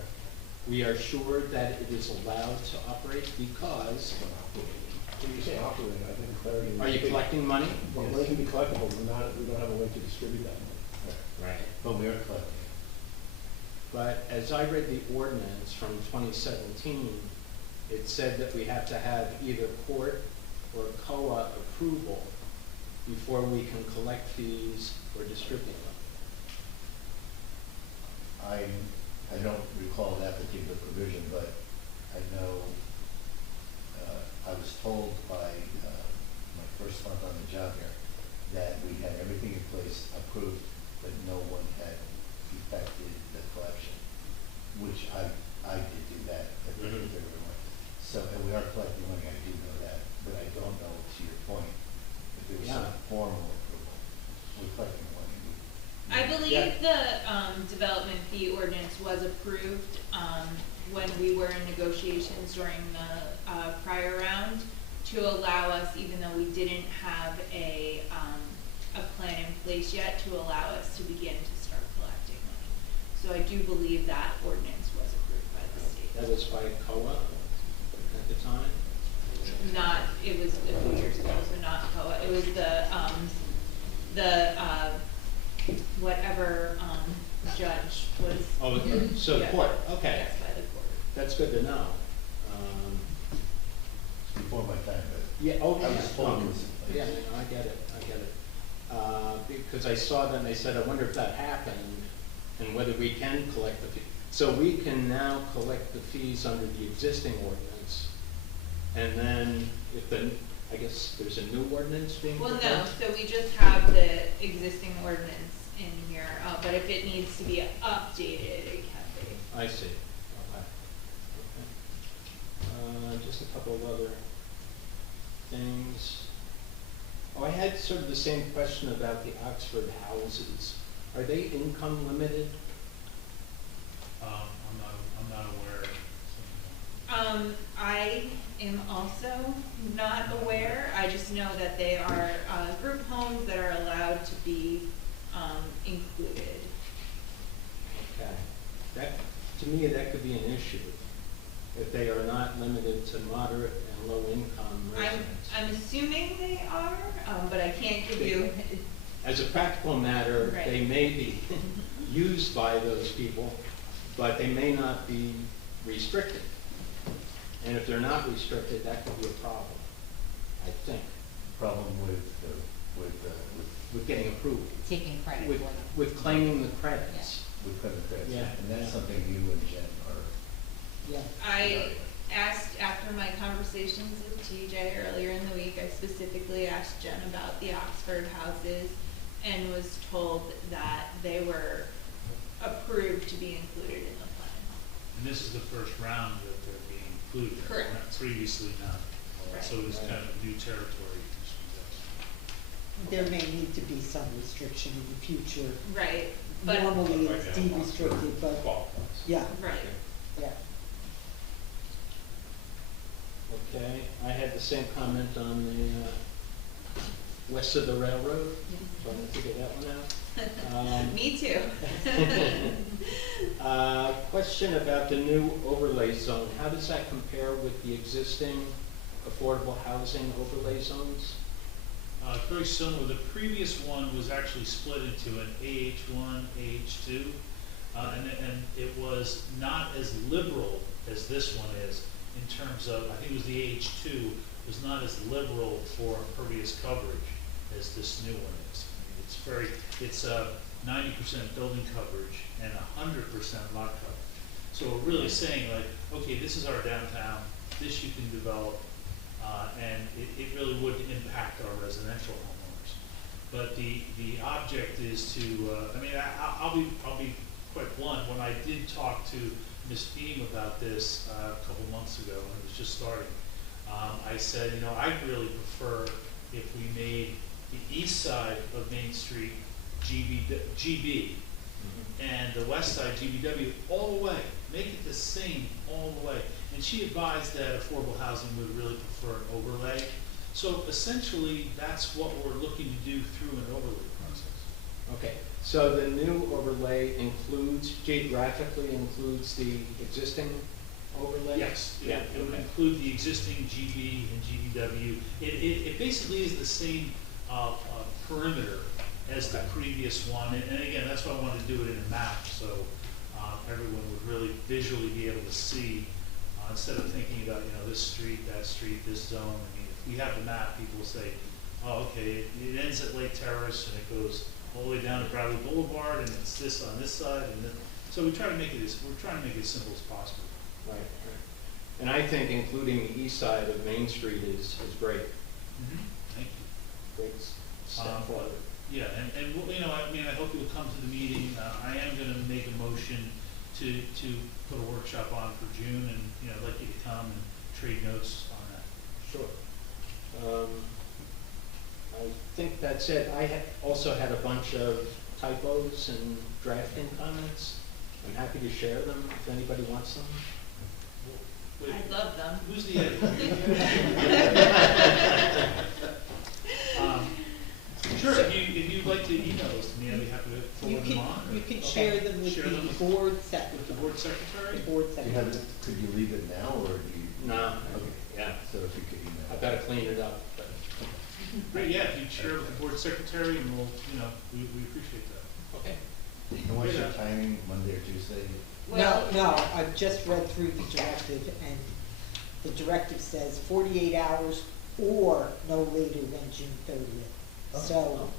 We are sure that it is allowed to operate because, When you say operate, I think clarity. are you collecting money? Well, money can be collectible, we don't have a way to distribute that money. Right. But we are collecting. But as I read the ordinance from 2017, it said that we have to have either court or COA approval before we can collect fees or distribute them. I don't recall that particular provision, but I know, I was told by my first month on the job here that we had everything in place approved, but no one had effected the collection, which I did do that at the end of everyone. So, and we are collecting money, I do know that, but I don't know, to your point, if there was some formal approval. We're collecting money. I believe the development fee ordinance was approved when we were in negotiations during the prior round to allow us, even though we didn't have a plan in place yet, to allow us to begin to start collecting money. So I do believe that ordinance was approved by the state. That was by COA at the time? Not, it was a few years ago, so not COA. It was the whatever judge was. Oh, so Yeah. court, okay. Yes, by the court. That's good to know. It's before my time, but Yeah, oh, I yeah. was told it was in place. Yeah, no, I get it. Because I saw them, they said, I wonder if that happened and whether we can collect the fee. So we can now collect the fees under the existing ordinance. And then if I guess there's a new ordinance being Well, prepared? no, so we just have the existing ordinance in here, but if it needs to be updated, it can be. I see. Okay. Just a couple of other things. Oh, I had sort of the same question about the Oxford houses. Are they income limited? I'm not aware. I am also not aware. I just know that they are group homes that are allowed to be included. Okay. That, to me, that could be an issue, if they are not limited to moderate and low income residents. I'm assuming they are, but I can't give you. As a practical matter, Right. they may be used by those people, but they may not be restricted. And if they're not restricted, that could be a problem, I think, Problem with getting approval, Taking credit with, for them. with claiming the credits. credit credits. Yeah. And that's something you and Jen are. Yeah. I asked, after my conversations with TJ earlier in the week, I specifically asked Jen about the Oxford houses and was told that they were approved to be included in the plan. And this is the first round that they're being included. Correct. Previously not. Right. So it's kind of new territory. There may need to be some restriction in the future. Right, but, Normally it's de-restricted, but, yeah, right. yeah. Okay, I had the same comment on the west of the railroad, trying to figure that one out. Me too. Question about the new overlay zone. How does that compare with the existing affordable housing overlay zones? Very similar. The previous one was actually split into an AH1, AH2, and it was not as liberal as this one is in terms of, I think it was the AH2, was not as liberal for impervious coverage as this new one is. I mean, it's 90% building coverage and 100% lot coverage. So we're really saying like, okay, this is our downtown, this you can develop, and it really wouldn't impact our residential homeowners. But the object is to, I mean, I'll be quite blunt. When I did talk to Ms. Beam about this a couple months ago, when it was just starting, I said, you know, I'd really prefer if we made the east side of Main Street GB, and the west side GBW all the way. Make it the same all the way. And she advised that affordable housing would really prefer an overlay. So essentially, that's what we're looking to do through an overlay process. Okay, so the new overlay geographically includes the existing overlay? Yes, Yeah, it would okay. include the existing GB and GBW. It basically is the same perimeter as the previous one. And again, that's why I wanted to do it in a map, so everyone would really visually be able to see, instead of thinking about, you know, this street, this zone. I mean, if we have the map, people will say, oh, okay, it ends at Lake Terrace and it goes all the way down to Bradley Boulevard, and it's this on this side, and then, so we're trying to make it as simple as possible. Right, right. And I think including the east side of Main Street is great. Thank you. Great step forward. Yeah, and you know, I mean, I hope you'll come to the meeting. I am going to make a motion to put a workshop on for June, and you know, I'd like you to come and trade notes on that. Sure. I think that's it. I also had a bunch of typos and drafting comments. I'm happy to share them if anybody wants them. Wait, I love them. who's the editor? Sure, if you'd like to email those to me, I'd be happy to forward them on. You can share them with Share the them with- board With the board secretary? The board Do you have secretary. it, could you leave it now, or do you? No. Okay, Yeah. so if you could email. I've got to clean it up, but. Great, yeah, if you'd share with the board secretary, and we'll, you know, we appreciate that. Okay. And what's your timing, Monday or Tuesday? No, I've just read through the directive, and the directive says 48 hours or no later than June 30th. So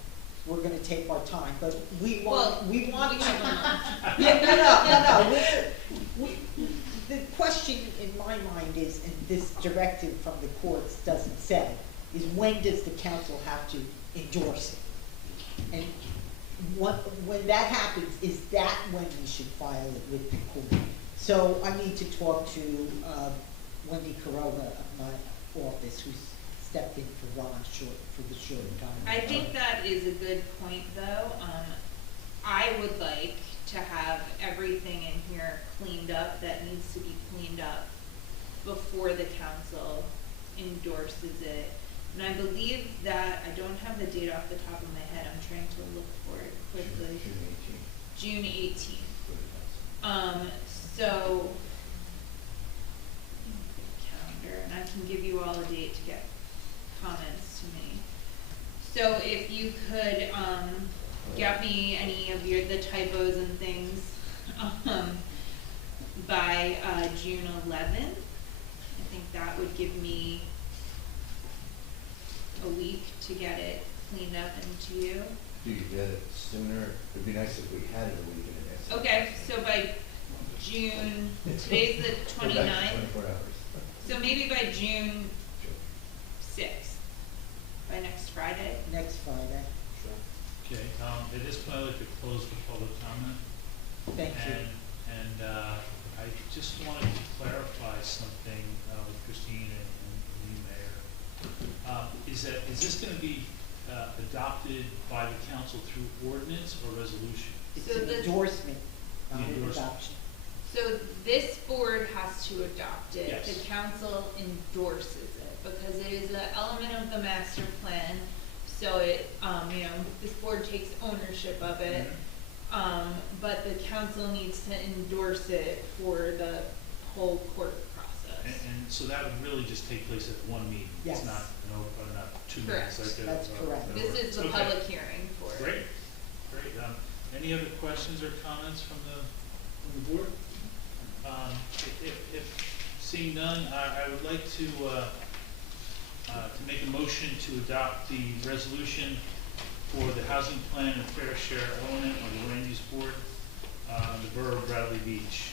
we're gonna take our time, but we want We have a month. Yeah, no. The question in my mind is, and this directive from the courts doesn't say, is when does the council have to endorse it? And when that happens, is that when we should file it with the court? So I need to talk to Wendy Corona of my office, who's stepped in for Ron for the short time. I think that is a good point, though. I would like to have everything in here cleaned up that needs to be cleaned up before the council endorses it. And I believe that, I don't have the date off the top of my head, I'm trying to look for it quickly. June 18th. June 18th. for the council. So, calendar, and I can give you all a date to get comments to me. So if you could, get me any of the typos and things, by, June 11th, I think that would give me a week to get it cleaned up and to you. Do you get it sooner? It'd be nice if we had it a week in advance. Okay, so by June, today's the Go back to 29th, 24 hours. so maybe by June 6th, by next Friday. Next Friday. Okay, at this point, I'd like to close the public comment. Thank you. And I just wanted to clarify something with Christine and you, Mayor. Is this gonna be adopted by the council through ordinance or resolution? It's So an the- endorsement, not The an endorsement. adoption. So this board has to adopt it, Yes. the council endorses it, because it is an element of the master plan, so it, you know, this board takes ownership of it. But the council needs to endorse it for the whole court process. And so that would really just take place at one meeting? Yes. It's not, not 2 Correct. meetings like. That's correct. This is the Okay. public hearing for it. Great, great. Any other questions or comments from the board? If seeing none, I would like to make a motion to adopt the resolution for the housing plan and fair share element of the land use board, the Borough of Bradley Beach.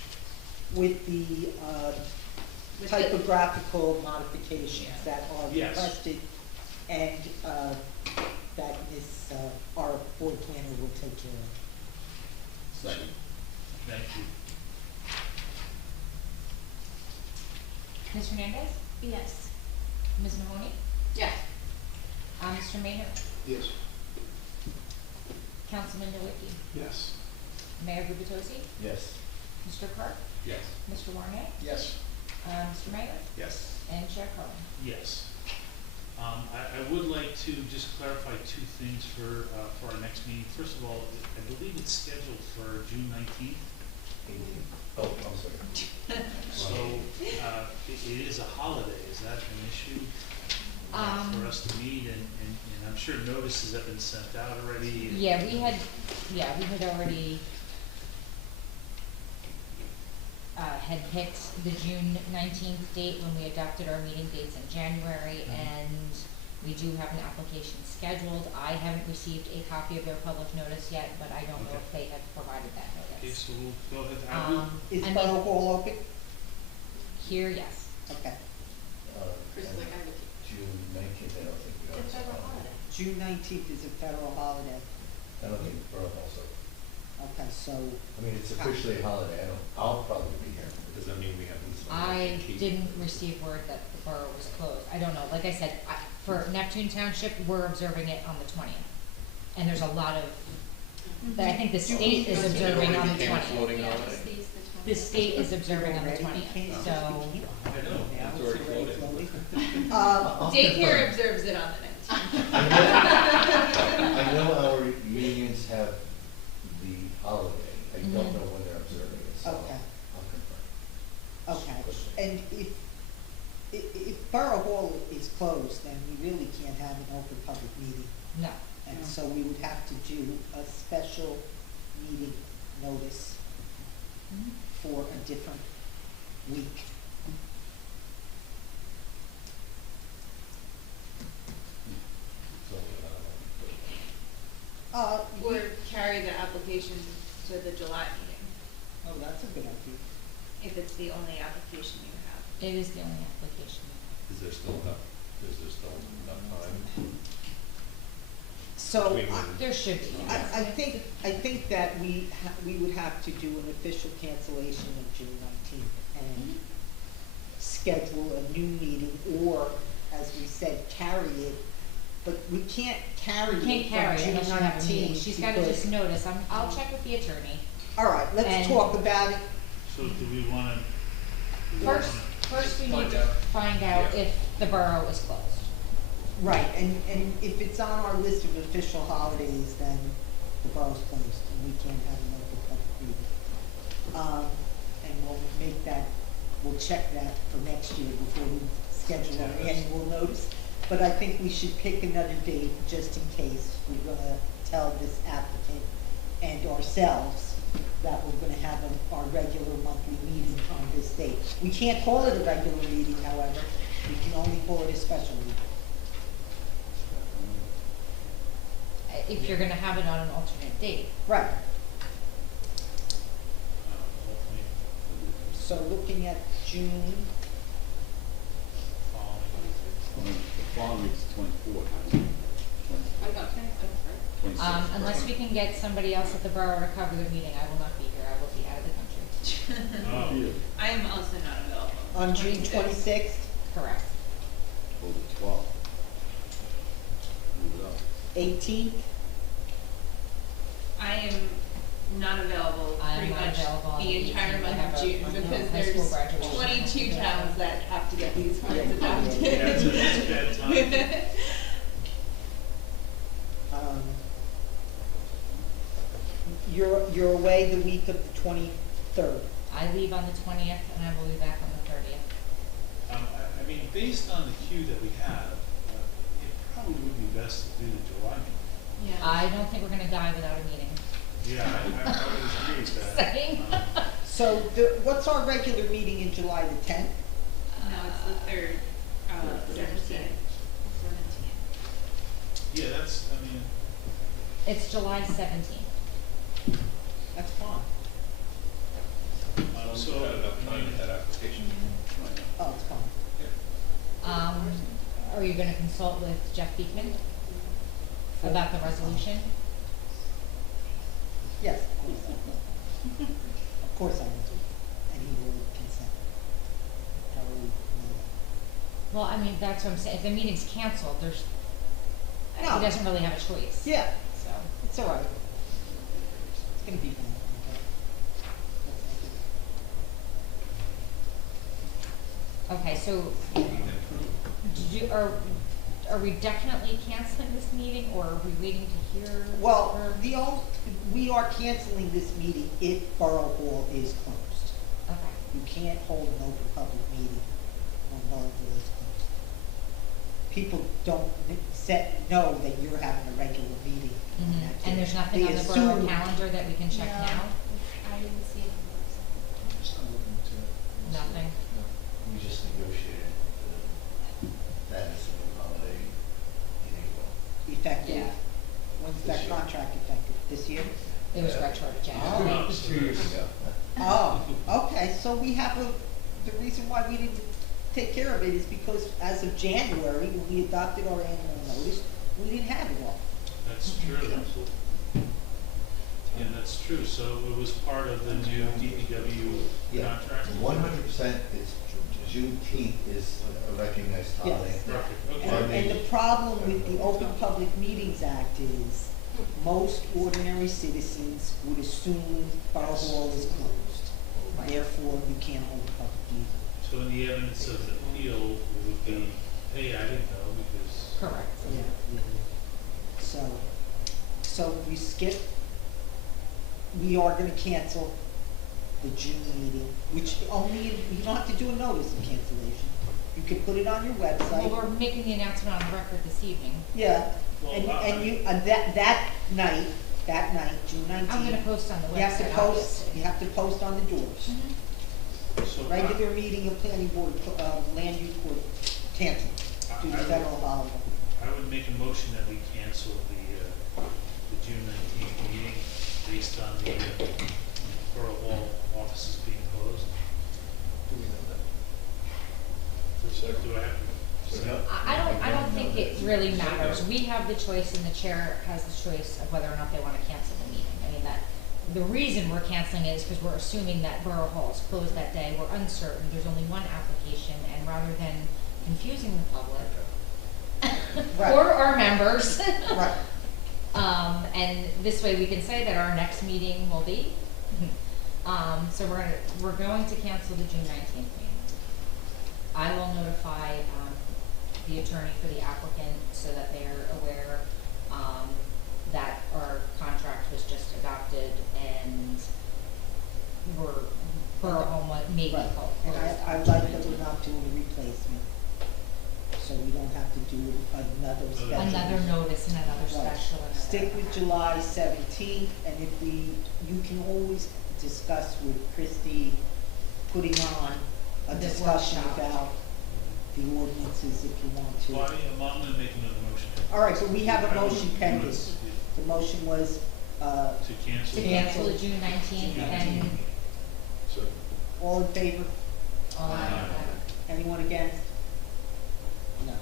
With the With typographical modifications Yeah. that are Yes. requested, and that our board planner will take care of. Second. Thank you. Ms. Hernandez? Yes. Ms. Mahoney? Yes. Mr. Maynard? Yes. Councilman Nowicki? Yes. Mayor Gubatosi? Yes. Mr. Clark? Yes. Mr. Warner? Yes. Mr. Mayor? Yes. And Chair Cohen? Yes. I would like to just clarify 2 things for our next meeting. First of all, I believe it's scheduled for June 19th. 18. Oh, I'm sorry. So, it is a holiday, is that an issue for us to meet? And I'm sure notices have been sent out already. Yeah, we had already had picked the June 19th date when we adopted our meeting dates in January, and we do have an application scheduled. I haven't received a copy of their public notice yet, but I don't know Okay. if they have provided that Okay, notice. so we'll go ahead. I will- Is I mean- Borough Hall open? Here, yes. Okay. Chris, And like, I would, June 19th, I don't think we have. it's a federal holiday. June 19th is a federal holiday. I don't think Borough Hall's open. Okay, so, I mean, it's officially a holiday, I'll probably be here. Does that mean we have these? I didn't receive word that the borough was closed. I don't know, like I said, for Neptune Township, we're observing it on the 20th. And there's a lot of, but I think the state is observing on the 20th. Yes, these the The state is observing on the Already 20th, became- so. I know. now It's it's already already floating. floating. Daycare observes it on the 19th. I know our unions have the holiday, I don't Mhm. know when they're observing it, so Okay. I'll confirm. Okay, and if Borough Hall is closed, then we really can't have an open public meeting. No. And so we would have to do a special meeting notice for a different week. So, Or carry the application to the July meeting, Oh, that's a good idea. if it's the only application you have. It is the only application. Is there still enough time? So, Between There should be. I think that we would have to do an official cancellation of June 19th and schedule a new meeting, or, as we said, carry it, but we can't carry We it can't carry from it June unless you have a meeting. 19th She's gotta because- just notice. I'll check with the attorney. All right, let's And- talk about it. So do we wanna? First we need Find to out. find out Yeah. if the borough is closed. Right, and if it's on our list of official holidays, then the borough's closed, and we can't have an open public meeting. And we'll make that, we'll check that for next year before we schedule our Yeah, annual notice. But I think we should pick another date, just in case we're gonna tell this applicant and ourselves that we're gonna have our regular monthly meeting on this date. We can't call it a regular meeting, however, we can only call it a special meeting. If you're gonna have it on an alternate date. Right, so looking at June, The following week's 24th. I got it, that's right. Unless we can get somebody else at the borough to cover the meeting, I will not be here. I will be out of the country. Oh, I am also not available. on June 26th, Correct. Or the 12th. Move it up. 18th, I am not available I'm pretty not much available on the the entire 18th. I month have of a June, because high school there's graduation. 22 towns that have to get these plans Yeah. adopted. yeah, it's a bad time. you're away the week of the 23rd. I leave on the 20th and I will be back on the 30th. I mean, based on the queue that we have, it probably would be best to do the July meeting. Yeah. I don't think we're gonna die without a meeting. Yeah, I would agree with that. Same. So what's our regular meeting in July, the 10th? No, it's the third, seventeenth. Yeah, that's, I mean, It's July 17th. That's fine. So so, we've got enough time with that application. Oh, it's fine. Are you gonna consult with Jeff Beekman about the resolution? Yes, of course I will. Of course I will. And he will consent. I already know that. Well, I mean, that's what I'm saying, if the meeting's canceled, there's, he No. doesn't really have a choice. Yeah, So, it's all right. It's gonna be fine, okay? Let's make it. okay, so, did you, are we definitely canceling this meeting, or are we waiting to hear? Well, or- we are canceling this meeting if Borough Hall is closed. Okay, You can't hold an open public meeting when Borough Hall is closed. People don't know that you're having a regular meeting. on mhm, that day. and there's nothing They on the borough assume- calendar that we can check No. now? I didn't see it. I'm just not looking to. Nothing. No. We just negotiated that as an holiday in April. Effective, Yeah. when's This that year. contract effective? This year? It was retro to January. Oh. Oh, so 2 years that's- ago. Oh, okay, so we have the reason why we didn't take care of it is because as of January, when we adopted our annual notice, we didn't have it all. that's true. Yeah, that's true, so it was part of the new DPW Yeah, contract? 100%, it's Juneteenth is a recognized holiday. Yes. Perfect, And, okay. and the problem with the Open Public Meetings Act is most ordinary citizens would assume Borough Hall is closed. Therefore, you can't hold a public meeting. So in the evidence of the appeal, it would be, hey, I didn't know because. Correct. So we skip, we are gonna cancel the June meeting, which only, you don't have to do a notice of cancellation. You can put it on your Well, website. we're making the announcement on the record this evening. Yeah, Well, and you, that night, June 19th. I'm gonna post on the You have to website, post, obviously. you have to post on the doors. So Regular meeting of planning board, land use board canceled due to I would- federal holiday. I would make a motion that we cancel the June 19th meeting based on the Borough Hall offices being closed. Do we know that? Do I have to? So, I don't think it really matters. We have the choice and the chair has the choice of whether or not they wanna cancel the meeting. I mean, the reason we're canceling it is because we're assuming that Borough Hall is closed that day. We're uncertain. There's only one application, and rather than confusing the public Right. or our members, Right. and this way we can say that our next meeting will be. So we're going to cancel the June 19th meeting. I will notify, the attorney for the applicant so that they're aware, that our contract was just adopted and Borough Home may be Right, called. and I like that we're not doing a replacement, so we don't have to do another special. Another notice and another Right. special. and Stick another- with July 17th, and if you can always discuss with Christie, putting on a This discussion workshop. about the ordinances if you want to. Well, I'm gonna make another motion. All right, so we have a I would- motion pending. The motion was, To cancel. To cancel the June 19th and So, all in favor? all that. Anyone against? No.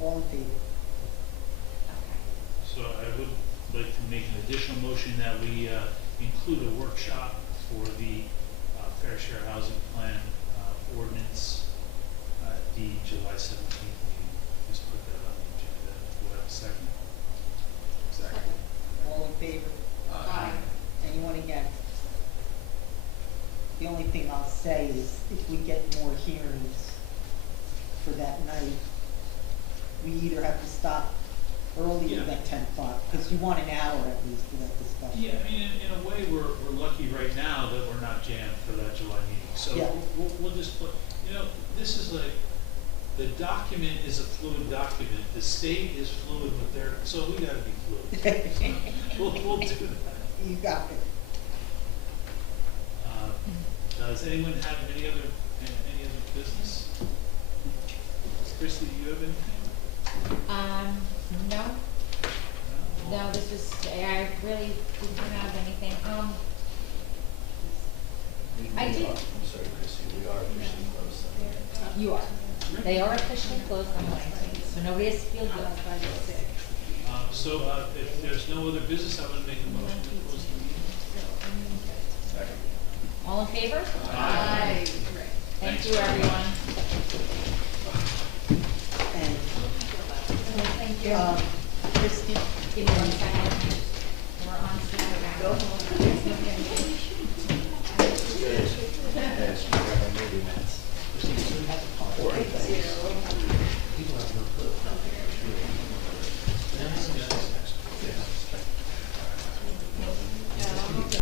All in favor? Okay. So I would like to make an additional motion that we include a workshop for the Fair Share Housing Plan ordinance at the July 17th meeting. Just put that on the agenda. Do I have a second? second. All in favor? Aye. Anyone against? The only thing I'll say is if we get more hearings for that night, we either have to stop earlier Yeah. than 10 o'clock, because you want an hour at least for that discussion. Yeah, I mean, in a way, we're lucky right now that we're not jammed for that July meeting. So Yeah. we'll just put, this is like, The document is a fluid document, the state is fluid with their, so we gotta be fluid. We'll do that. You got it. Does anyone have any other business? Christie, do you have anything? No, no, this was, I really didn't have anything, I did. I'm sorry, Chrissy, we are officially closed then. You are. They are officially closed on Wednesday, so nobody has to feel good. If there's no other business, I would make a motion to close the meeting. Second. All in favor? Aye. Thank Thanks, you, everyone. And, Thank you. Christie, Give me 1 second. We're on standby.